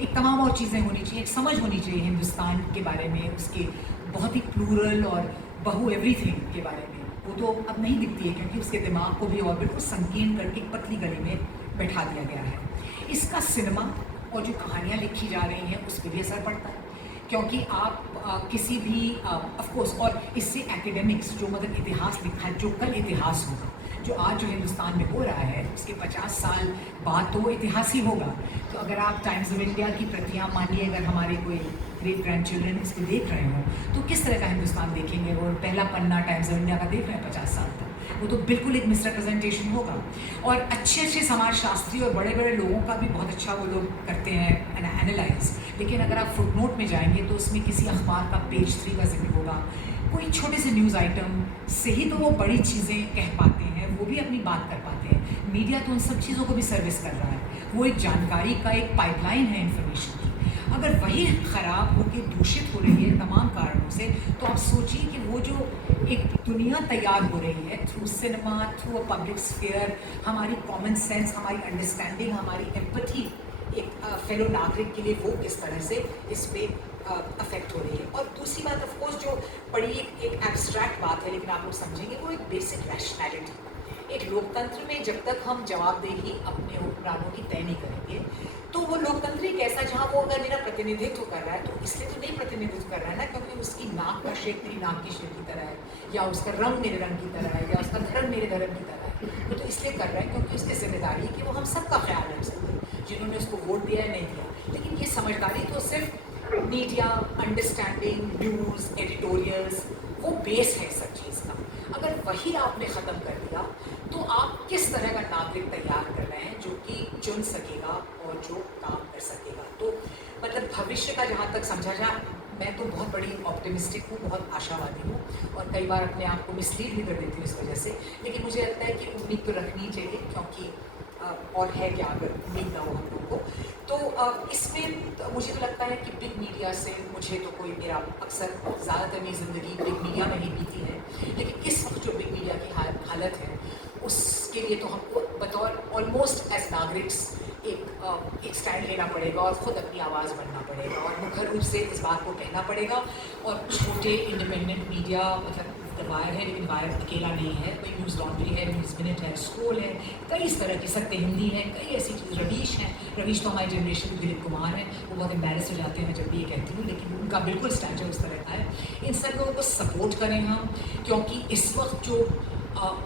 एक तमाम और चीज़ें होनी चाहिए, एक समझ होनी चाहिए हिंदुस्तान के बारे में, उसके बहुत ही प्लूरल और बहु एवरीथिंग के बारे में, वो तो अब नहीं दिखती है, क्योंकि उसके दिमाग को भी और बिल्कुल संकीर्ण करके एक पतली गली में बैठा दिया गया है। इसका सिनेमा और जो कहानियाँ लिखी जा रही हैं उस पर भी असर पड़ता है, क्योंकि आप किसी भी ऑफ कोर्स, और इससे एकेडमिक्स जो मतलब इतिहास लिखा है, जो कल इतिहास होगा, जो आज जो हिंदुस्तान में हो रहा है उसके 50 साल बाद तो वो इतिहास ही होगा। तो अगर आप टाइम्स ऑफ इंडिया की प्रतियां मानिए, अगर हमारे कोई ग्रेट ग्रैंड चिल्ड्रन इस पर देख रहे हों तो किस तरह का हिंदुस्तान देखेंगे? वो पहला पन्ना टाइम्स ऑफ इंडिया का देख रहे हैं 50 साल तक, वो तो बिल्कुल एक मिसरिप्रेजेंटेशन होगा। और अच्छे अच्छे समाजशास्त्री और बड़े बड़े लोगों का भी बहुत अच्छा वो लोग करते हैं एनालाइज, लेकिन अगर आप फुटनोट में जाएंगे तो उसमें किसी अखबार का पेज 3 का जिक्र होगा, कोई छोटे से न्यूज़ आइटम से ही तो वो बड़ी चीज़ें कह पाते हैं, वो भी अपनी बात कर पाते हैं। मीडिया तो उन सब चीज़ों को भी सर्विस कर रहा है, वो एक जानकारी का एक पाइपलाइन है इन्फॉर्मेशन की। अगर वही ख़राब होकर दूषित हो रही है तमाम कारणों से, तो आप सोचिए कि वो जो एक दुनिया तैयार हो रही है through cinema, through a public sphere, हमारी कॉमन सेंस, हमारी अंडरस्टैंडिंग, हमारी एम्पैथी एक फेलो नागरिक के लिए, वो किस तरह से इस पर अफेक्ट हो रही है। और दूसरी बात ऑफ कोर्स जो बड़ी एक एब्स्ट्रैक्ट बात है, लेकिन आप लोग समझेंगे, वो एक बेसिक रैशनैलिटी। एक लोकतंत्र में जब तक हम जवाबदेही अपने हुक्मरानों की तय नहीं करेंगे, तो वो लोकतंत्र एक ऐसा जहाँ वो अगर मेरा प्रतिनिधित्व कर रहा है तो इसलिए तो नहीं प्रतिनिधित्व कर रहा है ना क्योंकि उसकी नाक का शेप मेरी नाक की शेप की तरह है, या उसका रंग मेरे रंग की तरह है, या उसका धर्म मेरे धर्म की तरह है। वो तो इसलिए कर रहा है क्योंकि उसकी जिम्मेदारी है कि वो हम सबका ख्याल रख सकें, जिन्होंने उसको वोट दिया है नहीं दिया। लेकिन ये समझदारी तो सिर्फ मीडिया, अंडरस्टैंडिंग, न्यूज़, एडिटोरियल्स, वो बेस है सब चीज़ का। अगर वही आपने ख़त्म कर दिया तो आप किस तरह का नागरिक तैयार कर रहे हैं जो कि चुन सकेगा और जो काम कर सकेगा? तो मतलब भविष्य का जहाँ तक समझा जाए, मैं तो बहुत बड़ी ऑप्टिमिस्टिक हूँ, बहुत आशावादी हूँ, और कई बार अपने आप को मिसलीड भी कर देती हूँ इस वजह से। लेकिन मुझे लगता है कि उम्मीद तो रखनी चाहिए, क्योंकि और है क्या अगर उम्मीद ना हो हम लोगों को। तो इसमें तो मुझे तो लगता है कि बिग मीडिया से मुझे तो कोई, मेरा अक्सर ज़्यादातर मेरी ज़िंदगी बिग मीडिया में ही बीती है, लेकिन इस वक्त जो बिग मीडिया की हालत है उसके लिए तो हमको बतौर ऑलमोस्ट एज नागरिक्स एक स्टैंड लेना पड़ेगा और ख़ुद अपनी आवाज़ बनना पड़ेगा और मुखर रूप से इस बात को कहना पड़ेगा। और छोटे इंडिपेंडेंट मीडिया मतलब वायर है, लेकिन वायर अकेला नहीं है, कोई न्यूज़ लॉन्ड्री है, न्यूज़ मिनट है, स्क्रोल है, कई इस तरह की, सत्य हिंदी है, कई ऐसी चीज़, रवीश हैं। रवीश तो हमारी जनरेशन के दिलीप कुमार हैं, वो बहुत एम्बेरस हो जाते हैं मैं जब भी ये कहती हूँ, लेकिन उनका बिल्कुल स्टैंडर्ड उस तरह का है। इन सब लोगों को सपोर्ट करें हम, क्योंकि इस वक्त जो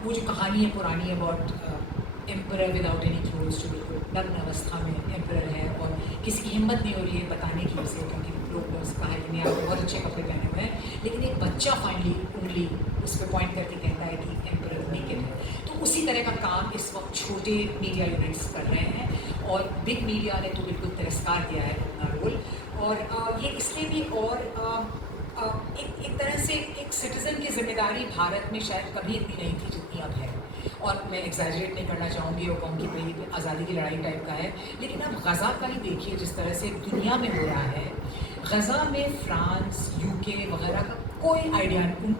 वो जो कहानी है पुरानी about emperor without any clothes, जो बिल्कुल नग्न अवस्था में एम्परर है और किसी की हिम्मत नहीं हो रही है बताने की उसे, क्योंकि लोग ने उससे कहा है कि नहीं आप बहुत अच्छे कपड़े पहने हुए हैं, लेकिन एक बच्चा फाइनली उंगली उस पर पॉइंट करके कहता है कि एम्परर नेकेड है। तो उसी तरह का काम इस वक्त छोटे मीडिया यूनिट्स कर रहे हैं और बिग मीडिया ने तो बिल्कुल तिरस्कार किया है अपना रोल। और ये इसलिए भी, और एक तरह से एक सिटीज़न की जिम्मेदारी भारत में शायद कभी इतनी नहीं थी जितनी अब है। और मैं एग्जैजरेट नहीं करना चाहूँगी और कहूँगी भाई आज़ादी की लड़ाई टाइप का है, लेकिन अब गज़ा का ही देखिए जिस तरह से दुनिया में हो रहा है। गज़ा में फ्रांस, यूके वगैरह का कोई आइडिया नहीं,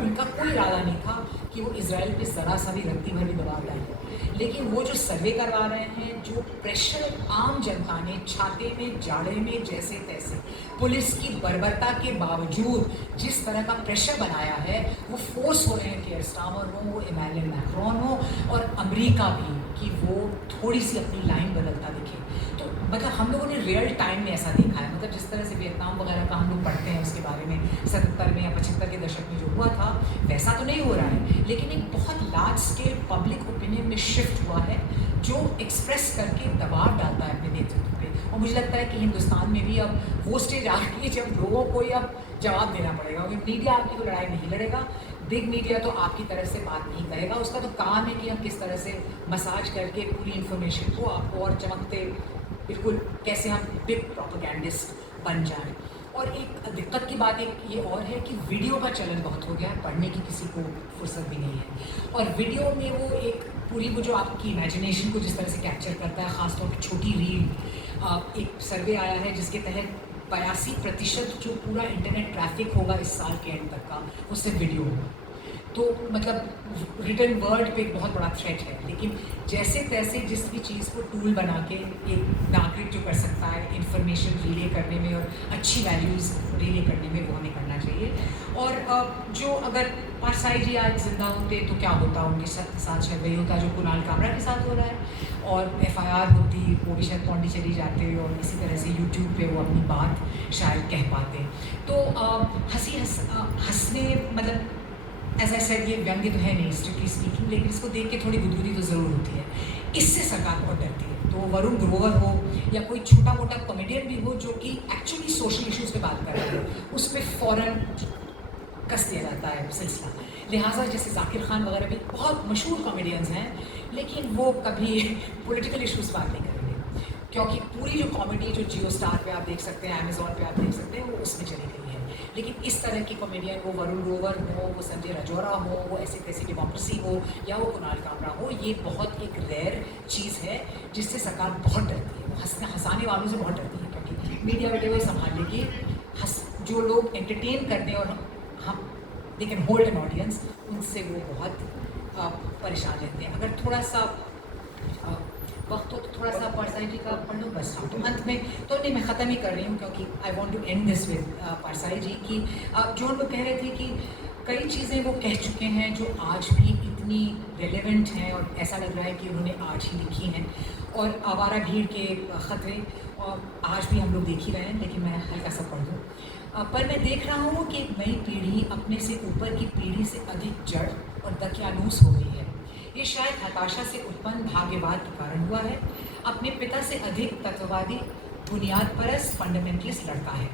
उनका कोई इरादा नहीं था कि वो इजराइल पे ज़रा सा भी रत्ती भर भी दबाव लाएंगे। लेकिन वो जो सर्वे करवा रहे हैं, जो प्रेशर आम जनता ने छाते में जाड़े में जैसे तैसे पुलिस की बर्बरता के बावजूद जिस तरह का प्रेशर बनाया है, वो फोर्स हो रहे हैं कि स्टामर हो, वो इमैनुअल मैक्रोन हो और अमेरिका भी, कि वो थोड़ी सी अपनी लाइन बदलता दिखे। तो मतलब हम लोगों ने रियल टाइम में ऐसा देखा है, मतलब जिस तरह से वियतनाम वगैरह का हम लोग पढ़ते हैं उसके बारे में 77 में या 75 के दशक में जो हुआ था, वैसा तो नहीं हो रहा है, लेकिन एक बहुत लार्ज स्केल पब्लिक ओपिनियन में शिफ्ट हुआ है जो एक्सप्रेस करके दबाव डालता है अपने नेतृत्व पे। और मुझे लगता है कि हिंदुस्तान में भी अब वो स्टेज आ गई है जब लोगों को अब जवाब देना पड़ेगा, क्योंकि मीडिया आपकी तो लड़ाई नहीं लड़ेगा, बिग मीडिया तो आपकी तरफ से बात नहीं करेगा। उसका तो काम है कि हम किस तरह से मसाज करके पूरी इन्फॉर्मेशन को आपको और चमकते बिल्कुल कैसे हम बिग प्रोपेगेंडिस्ट बन जाएं। और एक दिक्कत की बात एक ये और है कि वीडियो का चलन बहुत हो गया है, पढ़ने की किसी को फुर्सत भी नहीं है। और वीडियो में वो एक पूरी वो जो आपकी इमेजिनेशन को जिस तरह से कैप्चर करता है, ख़ासतौर पर छोटी रील, एक सर्वे आया है जिसके तहत 82% जो पूरा इंटरनेट ट्रैफिक होगा इस साल के एंड तक का, वो सिर्फ वीडियो होगा। तो मतलब रिटन वर्ड पे एक बहुत बड़ा थ्रेट है। लेकिन जैसे तैसे जिस भी चीज़ को टूल बना के एक नागरिक जो कर सकता है इंफॉर्मेशन रिले करने में और अच्छी वैल्यूज़ रिले करने में, वो हमें करना चाहिए। और जो अगर पारसाई जी आज जिंदा होते तो क्या होता, उनके साथ शायद वही होता जो कुणाल कामरा के साथ हो रहा है, और FIR होती, वो भी शायद पौंडीचेरी जाते और इसी तरह से YouTube पे वो अपनी बात शायद कह पाते। तो हंसने मतलब एज आई सेड ये व्यंग्य तो है नहीं स्ट्रिक्टली स्पीकिंग, लेकिन इसको देख के थोड़ी गुदगुदी तो ज़रूर होती है। इससे सरकार बहुत डरती है। तो वरुण ग्रोवर हो या कोई छोटा मोटा कॉमेडियन भी हो जो कि एक्चुअली सोशल इश्यूज़ पे बात कर रहा है, उस पर फ़ौरन कस दिया जाता है सिलसिला। लिहाजा जैसे जाकिर खान वगैरह भी बहुत मशहूर कॉमेडियंस हैं, लेकिन वो कभी पॉलिटिकल इश्यूज़ बात नहीं करेंगे, क्योंकि पूरी जो कॉमेडी जो जियो स्टार पे आप देख सकते हैं, अमेजोन पे आप देख सकते हैं, वो उसमें चली गई है। लेकिन इस तरह की कॉमेडियन, वो वरुण ग्रोवर हो, वो संजय राजौरा हो, वो ऐसे तैसी डेमोक्रेसी हो, या वो कुणाल कामरा हो, ये बहुत एक रेयर चीज़ है जिससे सरकार बहुत डरती है। वो हंसाने वालों से बहुत डरती है, क्योंकि मीडिया बेटे वो संभाल लेगी। जो लोग एंटरटेन करते हैं और हम they can hold an audience, उनसे वो बहुत परेशान रहते हैं। अगर थोड़ा सा वक्त हो तो थोड़ा सा पारसाई जी का पढ़ लूँ बस। तो अंत में तो नहीं, मैं ख़त्म ही कर रही हूँ, क्योंकि I want to end this with Parsai ji की जो हम लोग कह रहे थे कि कई चीज़ें वो कह चुके हैं जो आज भी इतनी रेलेवेंट हैं, और ऐसा लग रहा है कि उन्होंने आज ही लिखी हैं। और आवारा भीड़ के ख़तरे और आज भी हम लोग देख ही रहे हैं, लेकिन मैं हल्का सा पढ़ दूँ। पर मैं देख रहा हूँ कि एक नई पीढ़ी अपने से ऊपर की पीढ़ी से अधिक जड़ और दकियानूस हो गई है। ये शायद हताशा से उत्पन्न भाग्यवाद के कारण हुआ है। अपने पिता से अधिक तत्ववादी, बुनियाद परस्त, फंडामेंटलिस्ट लड़का है।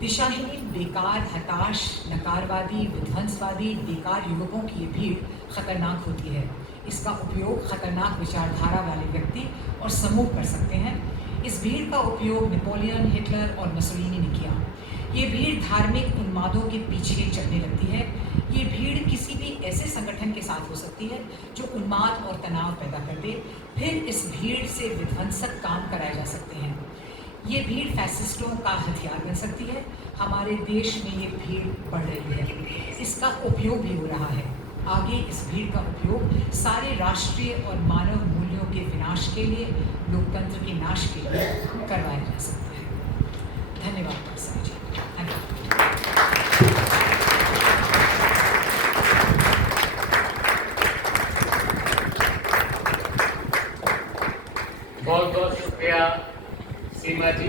दिशाहीन, बेकार, हताश, नकारवादी, विध्वंसवादी, बेकार युवकों की ये भीड़ खतरनाक होती है। इसका उपयोग खतरनाक विचारधारा वाले व्यक्ति और समूह कर सकते हैं। इस भीड़ का उपयोग नेपोलियन, हिटलर और मुसोलिनी ने किया। ये भीड़ धार्मिक उन्मादों के पीछे चलने लगती है। ये भीड़ किसी भी ऐसे संगठन के साथ हो सकती है जो उन्माद और तनाव पैदा कर दे। फिर इस भीड़ से विध्वंसक काम कराए जा सकते हैं। ये भीड़ फैसिस्टों का हथियार बन सकती है। हमारे देश में ये भीड़ बढ़ रही है, इसका उपयोग भी हो रहा है। आगे इस भीड़ का उपयोग सारे राष्ट्रीय और मानव मूल्यों के विनाश के लिए, लोकतंत्र के नाश के लिए करवाया जा सकता है। धन्यवाद पारसाई जी। बहुत बहुत शुक्रिया सीमा जी।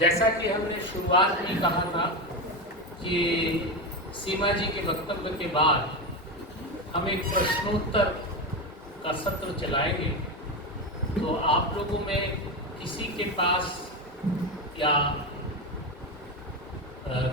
जैसा कि हमने शुरुआत में कहा था कि सीमा जी के वक्तव्य के बाद हम एक प्रश्नोत्तर का सत्र चलाएंगे। तो आप लोगों में किसी के पास या